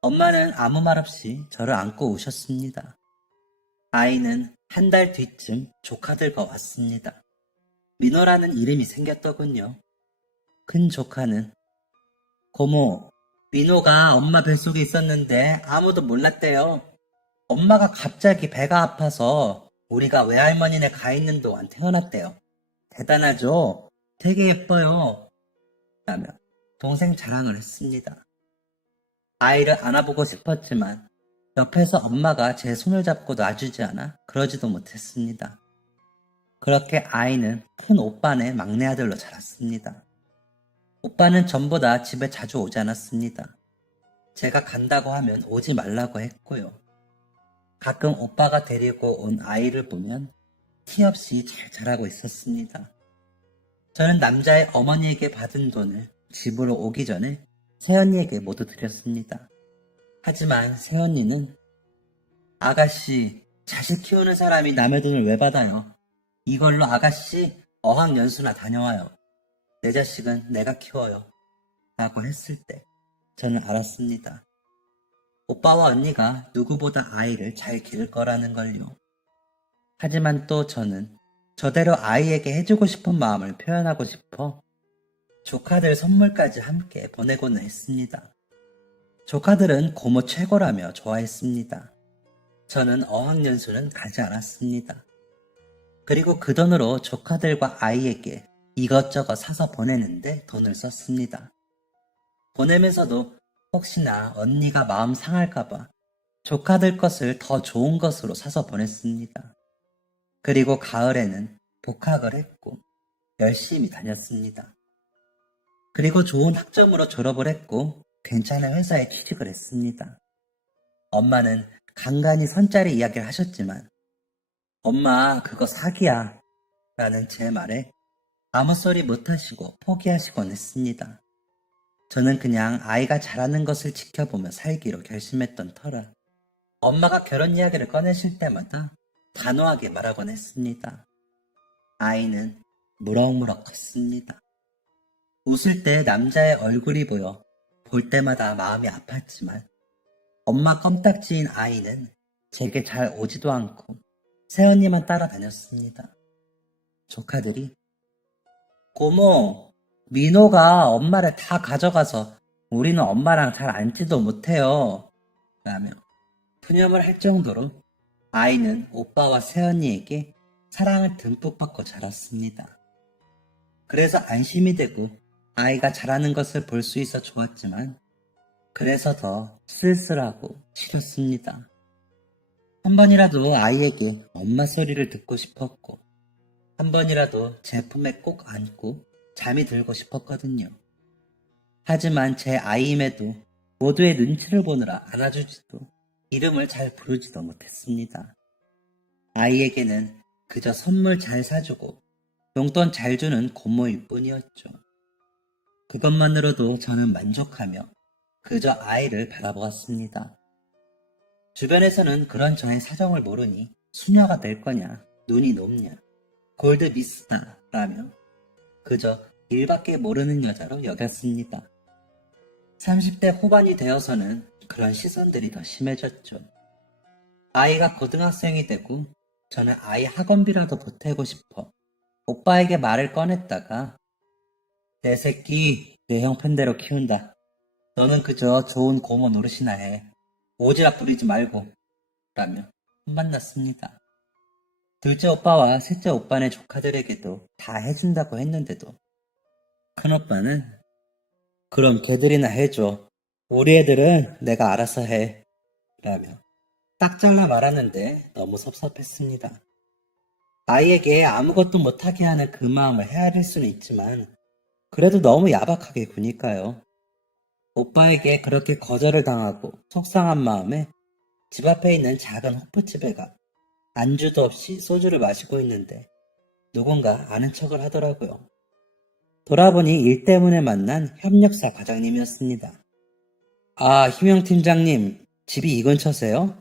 엄마는 아무 말 없이 저를 안고 우셨습니다. 아이는 한 달 뒤쯤 조카들과 왔습니다. 민호라는 이름이 생겼더군요. 큰 조카는 고모, 민호가 엄마 뱃속에 있었는데 아무도 몰랐대요. 엄마가 갑자기 배가 아파서 우리가 외할머니네 가 있는 동안 태어났대요. 대단하죠? 되게 예뻐요. 라며 동생 자랑을 했습니다. 아이를 안아보고 싶었지만 옆에서 엄마가 제 손을 잡고 놔주지 않아 그러지도 못했습니다. 그렇게 아이는 큰 오빠네 막내 아들로 자랐습니다. 오빠는 전보다 집에 자주 오지 않았습니다. 제가 간다고 하면 오지 말라고 했고요. 가끔 오빠가 데리고 온 아이를 보면 티 없이 잘 자라고 있었습니다. 저는 남자의 어머니에게 받은 돈을 집으로 오기 전에 새언니에게 모두 드렸습니다. 하지만 새언니는 아가씨, 자식 키우는 사람이 남의 돈을 왜 받아요? 이걸로 아가씨 어학연수나 다녀와요. 내 자식은 내가 키워요. 라고 했을 때 저는 알았습니다. 오빠와 언니가 누구보다 아이를 잘 기를 거라는 걸요. 하지만 또 저는 저대로 아이에게 해주고 싶은 마음을 표현하고 싶어 조카들 선물까지 함께 보내고는 했습니다. 조카들은 고모 최고라며 좋아했습니다. 저는 어학연수는 가지 않았습니다. 그리고 그 돈으로 조카들과 아이에게 이것저것 사서 보내는데 돈을 썼습니다. 보내면서도 혹시나 언니가 마음 상할까봐 조카들 것을 더 좋은 것으로 사서 보냈습니다. 그리고 가을에는 복학을 했고 열심히 다녔습니다. 그리고 좋은 학점으로 졸업을 했고 괜찮은 회사에 취직을 했습니다. 엄마는 간간히 선짜리 이야기를 하셨지만 엄마 그거 사기야 라는 제 말에 아무 소리 못하시고 포기하시곤 했습니다. 저는 그냥 아이가 자라는 것을 지켜보며 살기로 결심했던 터라 엄마가 결혼 이야기를 꺼내실 때마다 단호하게 말하곤 했습니다. 아이는 무럭무럭 컸습니다. 웃을 때 남자의 얼굴이 보여 볼 때마다 마음이 아팠지만 엄마 껌딱지인 아이는 제게 잘 오지도 않고 새언니만 따라다녔습니다. 조카들이 고모, 민호가 엄마를 다 가져가서 우리는 엄마랑 잘 앉지도 못해요. 라며 푸념을 할 정도로 아이는 오빠와 새언니에게 사랑을 듬뿍 받고 자랐습니다. 그래서 안심이 되고 아이가 자라는 것을 볼 수 있어 좋았지만 그래서 더 쓸쓸하고 싫었습니다. 한 번이라도 아이에게 엄마 소리를 듣고 싶었고 한 번이라도 제 품에 꼭 안고 잠이 들고 싶었거든요. 하지만 제 아이임에도 모두의 눈치를 보느라 안아주지도 이름을 잘 부르지도 못했습니다. 아이에게는 그저 선물 잘 사주고 용돈 잘 주는 고모일 뿐이었죠. 그것만으로도 저는 만족하며 그저 아이를 바라보았습니다. 주변에서는 그런 저의 사정을 모르니 수녀가 될 거냐, 눈이 높냐, 골드 미스다 라며 그저 일밖에 모르는 여자로 여겼습니다. 30대 후반이 되어서는 그런 시선들이 더 심해졌죠. 아이가 고등학생이 되고 저는 아이 학원비라도 보태고 싶어 오빠에게 말을 꺼냈다가 내 새끼 내 형편대로 키운다. 너는 그저 좋은 고모 노릇이나 해. 오지랖 부리지 말고 라며 혼만났습니다. 둘째 오빠와 셋째 오빠네 조카들에게도 다 해준다고 했는데도 큰오빠는 그럼 걔들이나 해줘. 우리 애들은 내가 알아서 해 라며 딱 잘라 말하는데 너무 섭섭했습니다. 아이에게 아무것도 못하게 하는 그 마음을 헤아릴 수는 있지만 그래도 너무 야박하게 구니까요. 오빠에게 그렇게 거절을 당하고 속상한 마음에 집 앞에 있는 작은 호프집에 가 안주도 없이 소주를 마시고 있는데 누군가 아는 척을 하더라고요. 돌아보니 일 때문에 만난 협력사 과장님이었습니다. 아, 희명 팀장님, 집이 이 근처세요?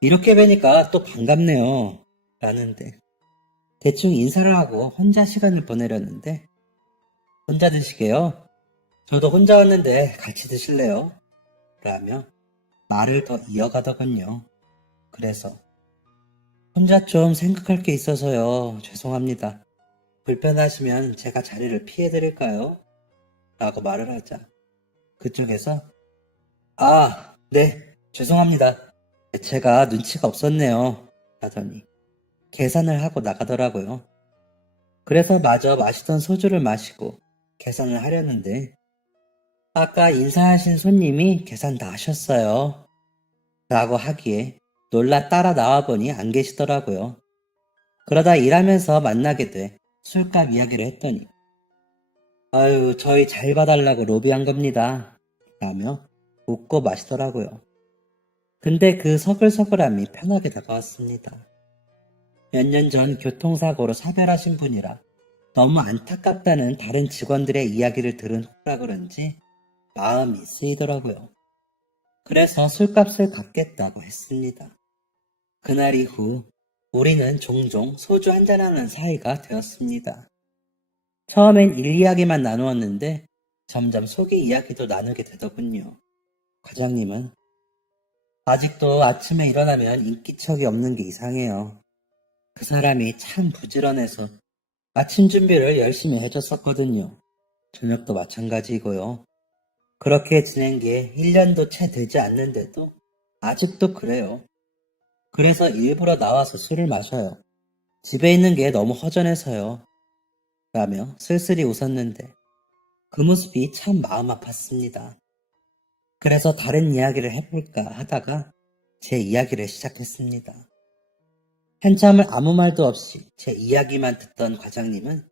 이렇게 뵈니까 또 반갑네요. 라는데 대충 인사를 하고 혼자 시간을 보내려는데 혼자 드시게요? 저도 혼자 왔는데 같이 드실래요? 라며 말을 더 이어가더군요. 그래서 혼자 좀 생각할 게 있어서요. 죄송합니다. 불편하시면 제가 자리를 피해드릴까요? 라고 말을 하자 그쪽에서 아, 네, 죄송합니다. 제가 눈치가 없었네요. 하더니 계산을 하고 나가더라고요. 그래서 마저 마시던 소주를 마시고 계산을 하려는데 아까 인사하신 손님이 계산 다 하셨어요. 라고 하기에 놀라 따라 나와보니 안 계시더라고요. 그러다 일하면서 만나게 돼 술값 이야기를 했더니 아유 저희 잘 봐달라고 로비한 겁니다. 라며 웃고 마시더라고요. 근데 그 서글서글함이 편하게 다가왔습니다. 몇 년 전 교통사고로 사별하신 분이라 너무 안타깝다는 다른 직원들의 이야기를 들은 후라 그런지 마음이 쓰이더라고요. 그래서 술값을 갚겠다고 했습니다. 그날 이후 우리는 종종 소주 한잔하는 사이가 되었습니다. 처음엔 일 이야기만 나누었는데 점점 속의 이야기도 나누게 되더군요. 과장님은 아직도 아침에 일어나면 인기척이 없는 게 이상해요. 그 사람이 참 부지런해서 아침 준비를 열심히 해줬었거든요. 저녁도 마찬가지이고요. 그렇게 지낸 게 1년도 채 되지 않는데도 아직도 그래요. 그래서 일부러 나와서 술을 마셔요. 집에 있는 게 너무 허전해서요. 라며 쓸쓸히 웃었는데 그 모습이 참 마음 아팠습니다. 그래서 다른 이야기를 해볼까 하다가 제 이야기를 시작했습니다. 한참을 아무 말도 없이 제 이야기만 듣던 과장님은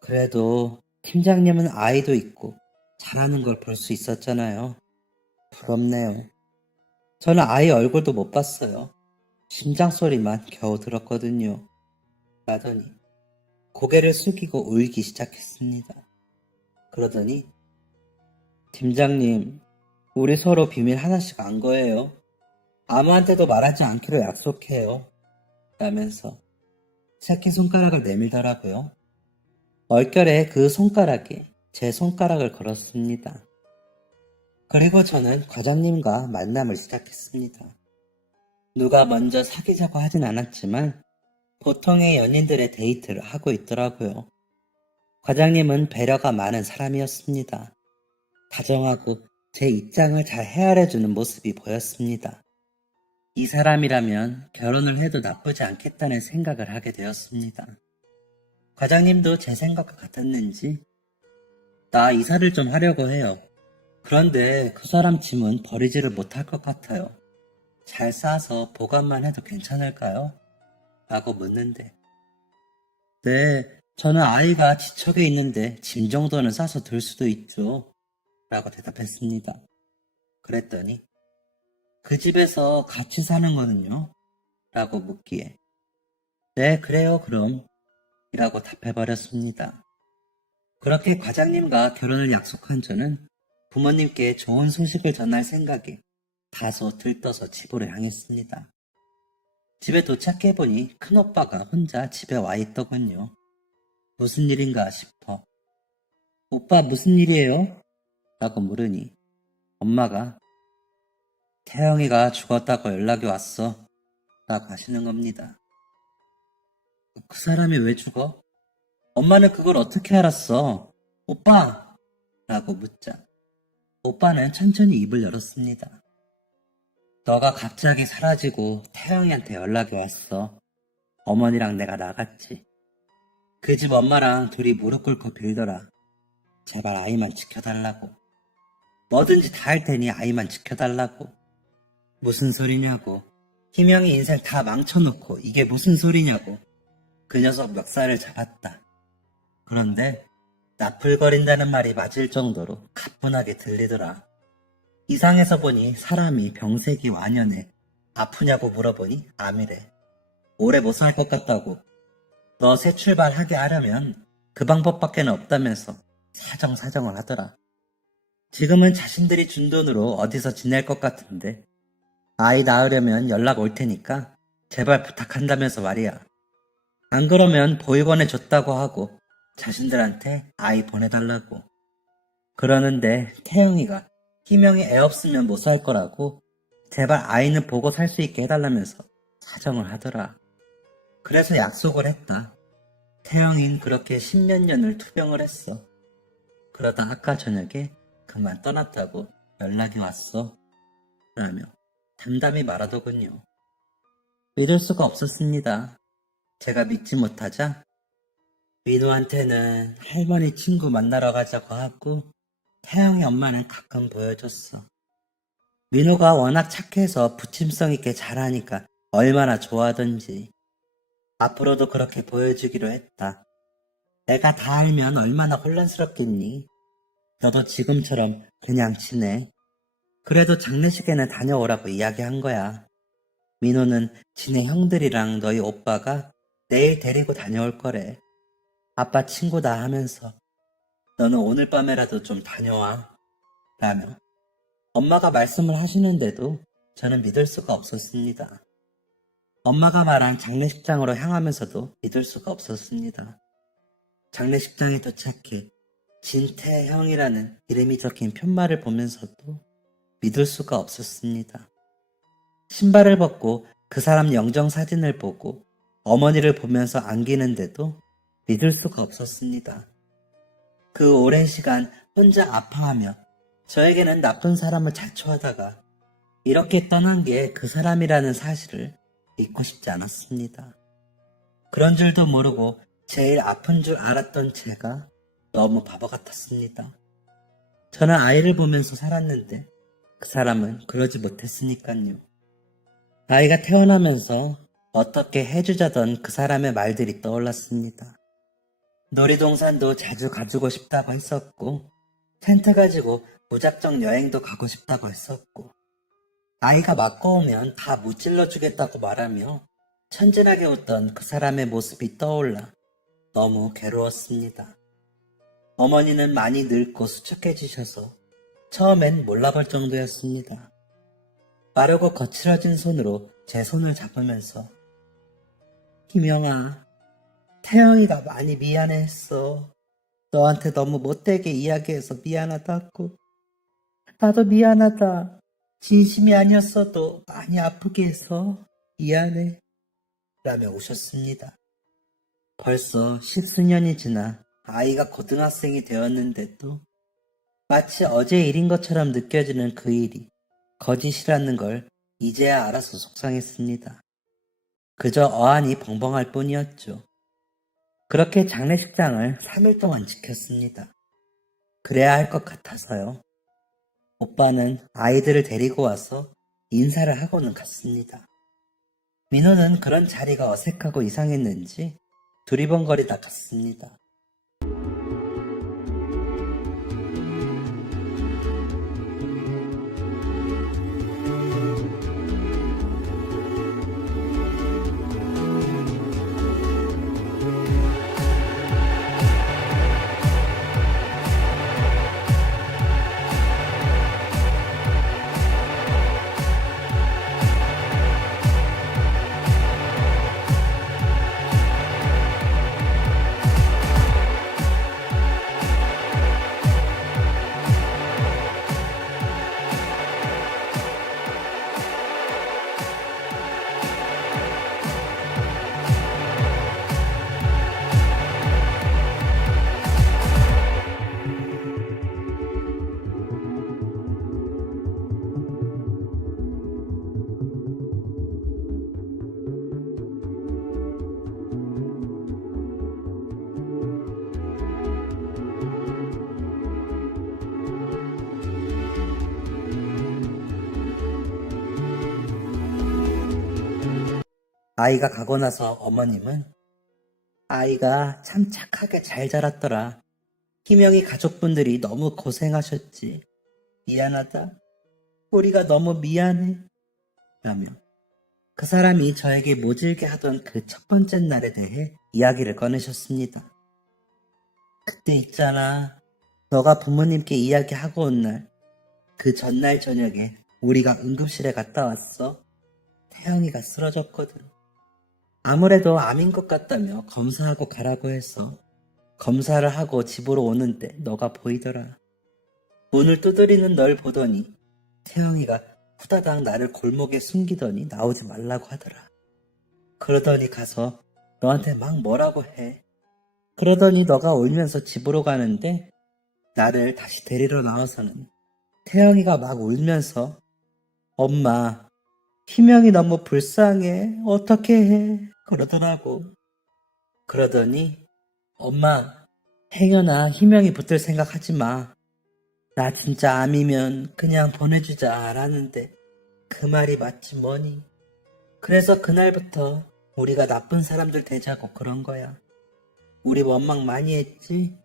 그래도 팀장님은 아이도 있고 잘하는 걸 볼 수 있었잖아요. 부럽네요. 저는 아이 얼굴도 못 봤어요. 심장 소리만 겨우 들었거든요. 라더니 고개를 숙이고 울기 시작했습니다. 그러더니 팀장님, 우리 서로 비밀 하나씩 안 거예요. 아무한테도 말하지 않기로 약속해요. 라면서 새끼손가락을 내밀더라고요. 얼결에 그 손가락에 제 손가락을 걸었습니다. 그리고 저는 과장님과 만남을 시작했습니다. 누가 먼저 사귀자고 하진 않았지만 보통의 연인들의 데이트를 하고 있더라고요. 과장님은 배려가 많은 사람이었습니다. 다정하고 제 입장을 잘 헤아려주는 모습이 보였습니다. 이 사람이라면 결혼을 해도 나쁘지 않겠다는 생각을 하게 되었습니다. 과장님도 제 생각과 같았는지 나 이사를 좀 하려고 해요. 그런데 그 사람 짐은 버리지를 못할 것 같아요. 잘 싸서 보관만 해도 괜찮을까요? 라고 묻는데 네, 저는 아이가 지척에 있는데 짐 정도는 싸서 둘 수도 있죠. 라고 대답했습니다. 그랬더니 그 집에서 같이 사는 거는요? 라고 묻기에 네, 그래요, 그럼. 이라고 답해버렸습니다. 그렇게 과장님과 결혼을 약속한 저는 부모님께 좋은 소식을 전할 생각에 다소 들떠서 집으로 향했습니다. 집에 도착해보니 큰오빠가 혼자 집에 와 있더군요. 무슨 일인가 싶어 오빠 무슨 일이에요? 라고 물으니 엄마가 태영이가 죽었다고 연락이 왔어 라고 하시는 겁니다. 그 사람이 왜 죽어? 엄마는 그걸 어떻게 알았어? 오빠! 라고 묻자 오빠는 천천히 입을 열었습니다. 너가 갑자기 사라지고 태영이한테 연락이 왔어. 어머니랑 내가 나갔지. 그 집 엄마랑 둘이 무릎 꿇고 빌더라. 제발 아이만 지켜달라고. 뭐든지 다 할 테니 아이만 지켜달라고. 무슨 소리냐고. 희명이 인생 다 망쳐놓고 이게 무슨 소리냐고. 그 녀석 멱살을 잡았다. 그런데 나풀거린다는 말이 맞을 정도로 가뿐하게 들리더라. 이상해서 보니 사람이 병세기 완연해. 아프냐고 물어보니 암이래. 오래 못 살 것 같다고. 너 새 출발하게 하려면 그 방법밖에는 없다면서 사정을 하더라. 지금은 자신들이 준 돈으로 어디서 지낼 것 같은데 아이 낳으려면 연락 올 테니까 제발 부탁한다면서 말이야. 안 그러면 보육원에 줬다고 하고 자신들한테 아이 보내달라고. 그러는데 태영이가 희명이 애 없으면 못 살 거라고 제발 아이는 보고 살 수 있게 해달라면서 사정을 하더라. 그래서 약속을 했다. 태영이는 그렇게 십몇 년을 투병을 했어. 그러다 아까 저녁에 그만 떠났다고 연락이 왔어. 라며 담담히 말하더군요. 믿을 수가 없었습니다. 제가 믿지 못하자 민우한테는 할머니 친구 만나러 가자고 하고 태영이 엄마는 가끔 보여줬어. 민우가 워낙 착해서 부침성 있게 잘하니까 얼마나 좋아하던지. 앞으로도 그렇게 보여주기로 했다. 내가 다 알면 얼마나 혼란스럽겠니? 너도 지금처럼 그냥 지내. 그래도 장례식에는 다녀오라고 이야기한 거야. 민우는 지네 형들이랑 너희 오빠가 내일 데리고 다녀올 거래. 아빠 친구다 하면서 너는 오늘 밤에라도 좀 다녀와. 라며 엄마가 말씀을 하시는데도 저는 믿을 수가 없었습니다. 엄마가 말한 장례식장으로 향하면서도 믿을 수가 없었습니다. 장례식장에 도착해 진태형이라는 이름이 적힌 편말을 보면서도 믿을 수가 없었습니다. 신발을 벗고 그 사람 영정 사진을 보고 어머니를 보면서 안기는데도 믿을 수가 없었습니다. 그 오랜 시간 혼자 아파하며 저에게는 나쁜 사람을 자초하다가 이렇게 떠난 게 그 사람이라는 사실을 믿고 싶지 않았습니다. 그런 줄도 모르고 제일 아픈 줄 알았던 제가 너무 바보 같았습니다. 저는 아이를 보면서 살았는데 그 사람은 그러지 못했으니까요. 아이가 태어나면서 어떻게 해주자던 그 사람의 말들이 떠올랐습니다. 놀이동산도 자주 가주고 싶다고 했었고 텐트 가지고 무작정 여행도 가고 싶다고 했었고 아이가 맞고 오면 다 무찔러 주겠다고 말하며 천진하게 웃던 그 사람의 모습이 떠올라 너무 괴로웠습니다. 어머니는 많이 늙고 수척해지셔서 처음엔 몰라볼 정도였습니다. 빠르고 거칠어진 손으로 제 손을 잡으면서 희명아, 태영이가 많이 미안해했어. 너한테 너무 못되게 이야기해서 미안하다고. 나도 미안하다. 진심이 아니었어도 많이 아프게 해서 미안해. 라며 우셨습니다. 벌써 10수년이 지나 아이가 고등학생이 되었는데도 마치 어제 일인 것처럼 느껴지는 그 일이 거짓이라는 걸 이제야 알아서 속상했습니다. 그저 어안이 벙벙할 뿐이었죠. 그렇게 장례식장을 3일 동안 지켰습니다. 그래야 할 것 같아서요. 오빠는 아이들을 데리고 와서 인사를 하고는 갔습니다. 민호는 그런 자리가 어색하고 이상했는지 두리번거리다 갔습니다. 아이가 가고 나서 어머님은 아이가 참 착하게 잘 자랐더라. 희명이 가족분들이 너무 고생하셨지. 미안하다. 우리가 너무 미안해. 라며 그 사람이 저에게 모질게 하던 그 첫 번째 날에 대해 이야기를 꺼내셨습니다. 그때 있잖아. 너가 부모님께 이야기하고 온 날, 그 전날 저녁에 우리가 응급실에 갔다 왔어. 태영이가 쓰러졌거든. 아무래도 암인 것 같다며 검사하고 가라고 해서 검사를 하고 집으로 오는데 너가 보이더라. 문을 두드리는 널 보더니 태영이가 후다닥 나를 골목에 숨기더니 나오지 말라고 하더라. 그러더니 가서 너한테 막 뭐라고 해. 그러더니 너가 울면서 집으로 가는데 나를 다시 데리러 나와서는 태영이가 막 울면서 엄마, 희명이 너무 불쌍해. 어떻게 해? 그러더라고. 그러더니 엄마, 행여나 희명이 붙을 생각하지 마. 나 진짜 암이면 그냥 보내주자 라는데 그 말이 맞지 뭐니. 그래서 그날부터 우리가 나쁜 사람들 되자고 그런 거야. 우리 원망 많이 했지?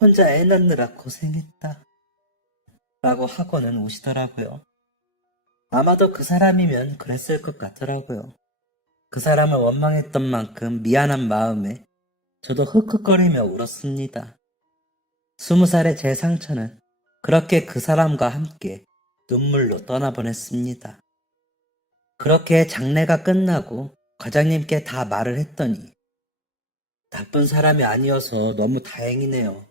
혼자 애 낳느라 고생했다. 라고 하고는 우시더라고요. 아마도 그 사람이면 그랬을 것 같더라고요. 그 사람을 원망했던 만큼 미안한 마음에 저도 흑흑거리며 울었습니다. 20살의 제 상처는 그렇게 그 사람과 함께 눈물로 떠나보냈습니다. 그렇게 장례가 끝나고 과장님께 다 말을 했더니 나쁜 사람이 아니어서 너무 다행이네요.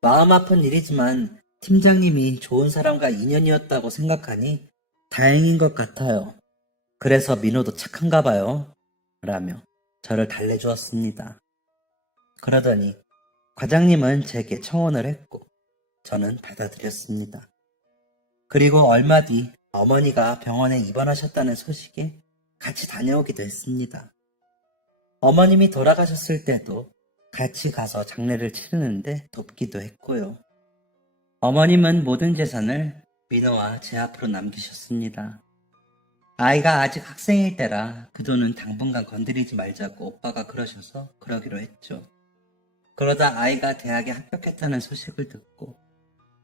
마음 아픈 일이지만 팀장님이 좋은 사람과 인연이었다고 생각하니 다행인 것 같아요. 그래서 민호도 착한가 봐요. 라며 저를 달래주었습니다. 그러더니 과장님은 제게 청혼을 했고 저는 받아들였습니다. 그리고 얼마 뒤 어머니가 병원에 입원하셨다는 소식에 같이 다녀오기도 했습니다. 어머님이 돌아가셨을 때도 같이 가서 장례를 치르는데 돕기도 했고요. 어머님은 모든 재산을 민호와 제 앞으로 남기셨습니다. 아이가 아직 학생일 때라 그 돈은 당분간 건드리지 말자고 오빠가 그러셔서 그러기로 했죠. 그러다 아이가 대학에 합격했다는 소식을 듣고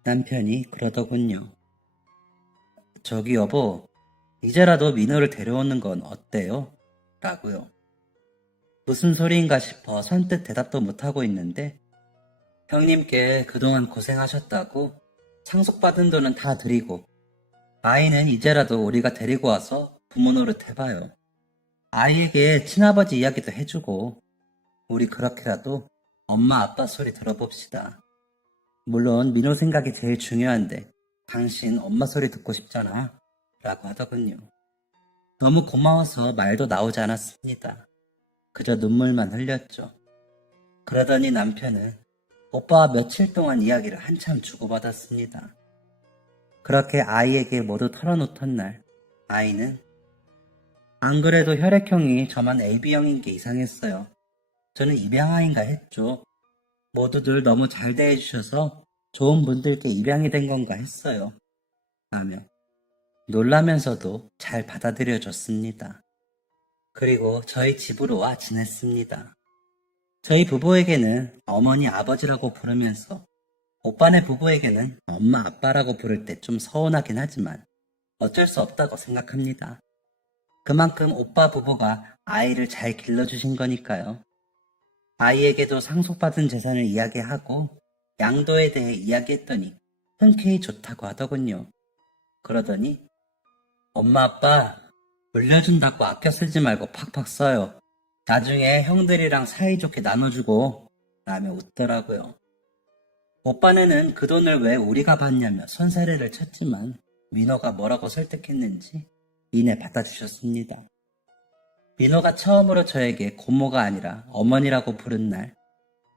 남편이 그러더군요. 저기 여보, 이제라도 민호를 데려오는 건 어때요? 라고요. 무슨 소리인가 싶어 선뜻 대답도 못하고 있는데 형님께 그동안 고생하셨다고 상속받은 돈은 다 드리고 아이는 이제라도 우리가 데리고 와서 부모 노릇 해봐요. 아이에게 친아버지 이야기도 해주고 우리 그렇게라도 엄마 아빠 소리 들어봅시다. 물론 민호 생각이 제일 중요한데 당신 엄마 소리 듣고 싶잖아 라고 하더군요. 너무 고마워서 말도 나오지 않았습니다. 그저 눈물만 흘렸죠. 그러더니 남편은 오빠와 며칠 동안 이야기를 한참 주고받았습니다. 그렇게 아이에게 모두 털어놓던 날 아이는 안 그래도 혈액형이 저만 AB형인 게 이상했어요. 저는 입양아인가 했죠. 모두들 너무 잘 대해주셔서 좋은 분들께 입양이 된 건가 했어요. 라며 놀라면서도 잘 받아들여줬습니다. 그리고 저희 집으로 와 지냈습니다. 저희 부부에게는 어머니 아버지라고 부르면서 오빠네 부부에게는 엄마 아빠라고 부를 때 좀 서운하긴 하지만 어쩔 수 없다고 생각합니다. 그만큼 오빠 부부가 아이를 잘 길러주신 거니까요. 아이에게도 상속받은 재산을 이야기하고 양도에 대해 이야기했더니 흔쾌히 좋다고 하더군요. 그러더니 엄마 아빠 물려준다고 아껴 쓰지 말고 팍팍 써요. 나중에 형들이랑 사이좋게 나눠주고 라며 웃더라고요. 오빠네는 그 돈을 왜 우리가 받냐며 손사래를 쳤지만 민호가 뭐라고 설득했는지 이내 받아주셨습니다. 민호가 처음으로 저에게 고모가 아니라 어머니라고 부른 날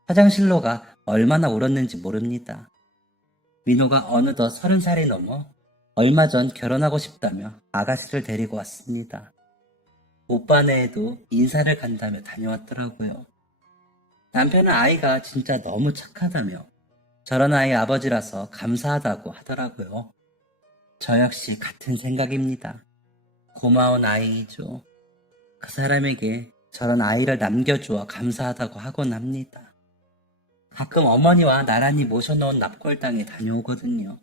화장실로가 얼마나 울었는지 모릅니다. 민호가 어느덧 30살이 넘어 얼마 전 결혼하고 싶다며 아가씨를 데리고 왔습니다. 오빠네에도 인사를 간다며 다녀왔더라고요. 남편은 아이가 진짜 너무 착하다며 저런 아이 아버지라서 감사하다고 하더라고요. 저 역시 같은 생각입니다. 고마운 아이이죠. 그 사람에게 저런 아이를 남겨주어 감사하다고 하곤 합니다. 가끔 어머니와 나란히 모셔놓은 납골당에 다녀오거든요.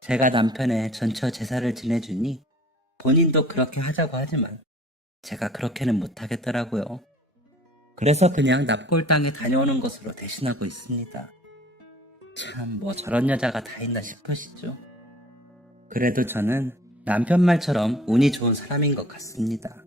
제가 남편의 전처 제사를 지내주니 본인도 그렇게 하자고 하지만 제가 그렇게는 못하겠더라고요. 그래서 그냥 납골당에 다녀오는 것으로 대신하고 있습니다. 참, 뭐 저런 여자가 다 있나 싶으시죠? 그래도 저는 남편 말처럼 운이 좋은 사람인 것 같습니다.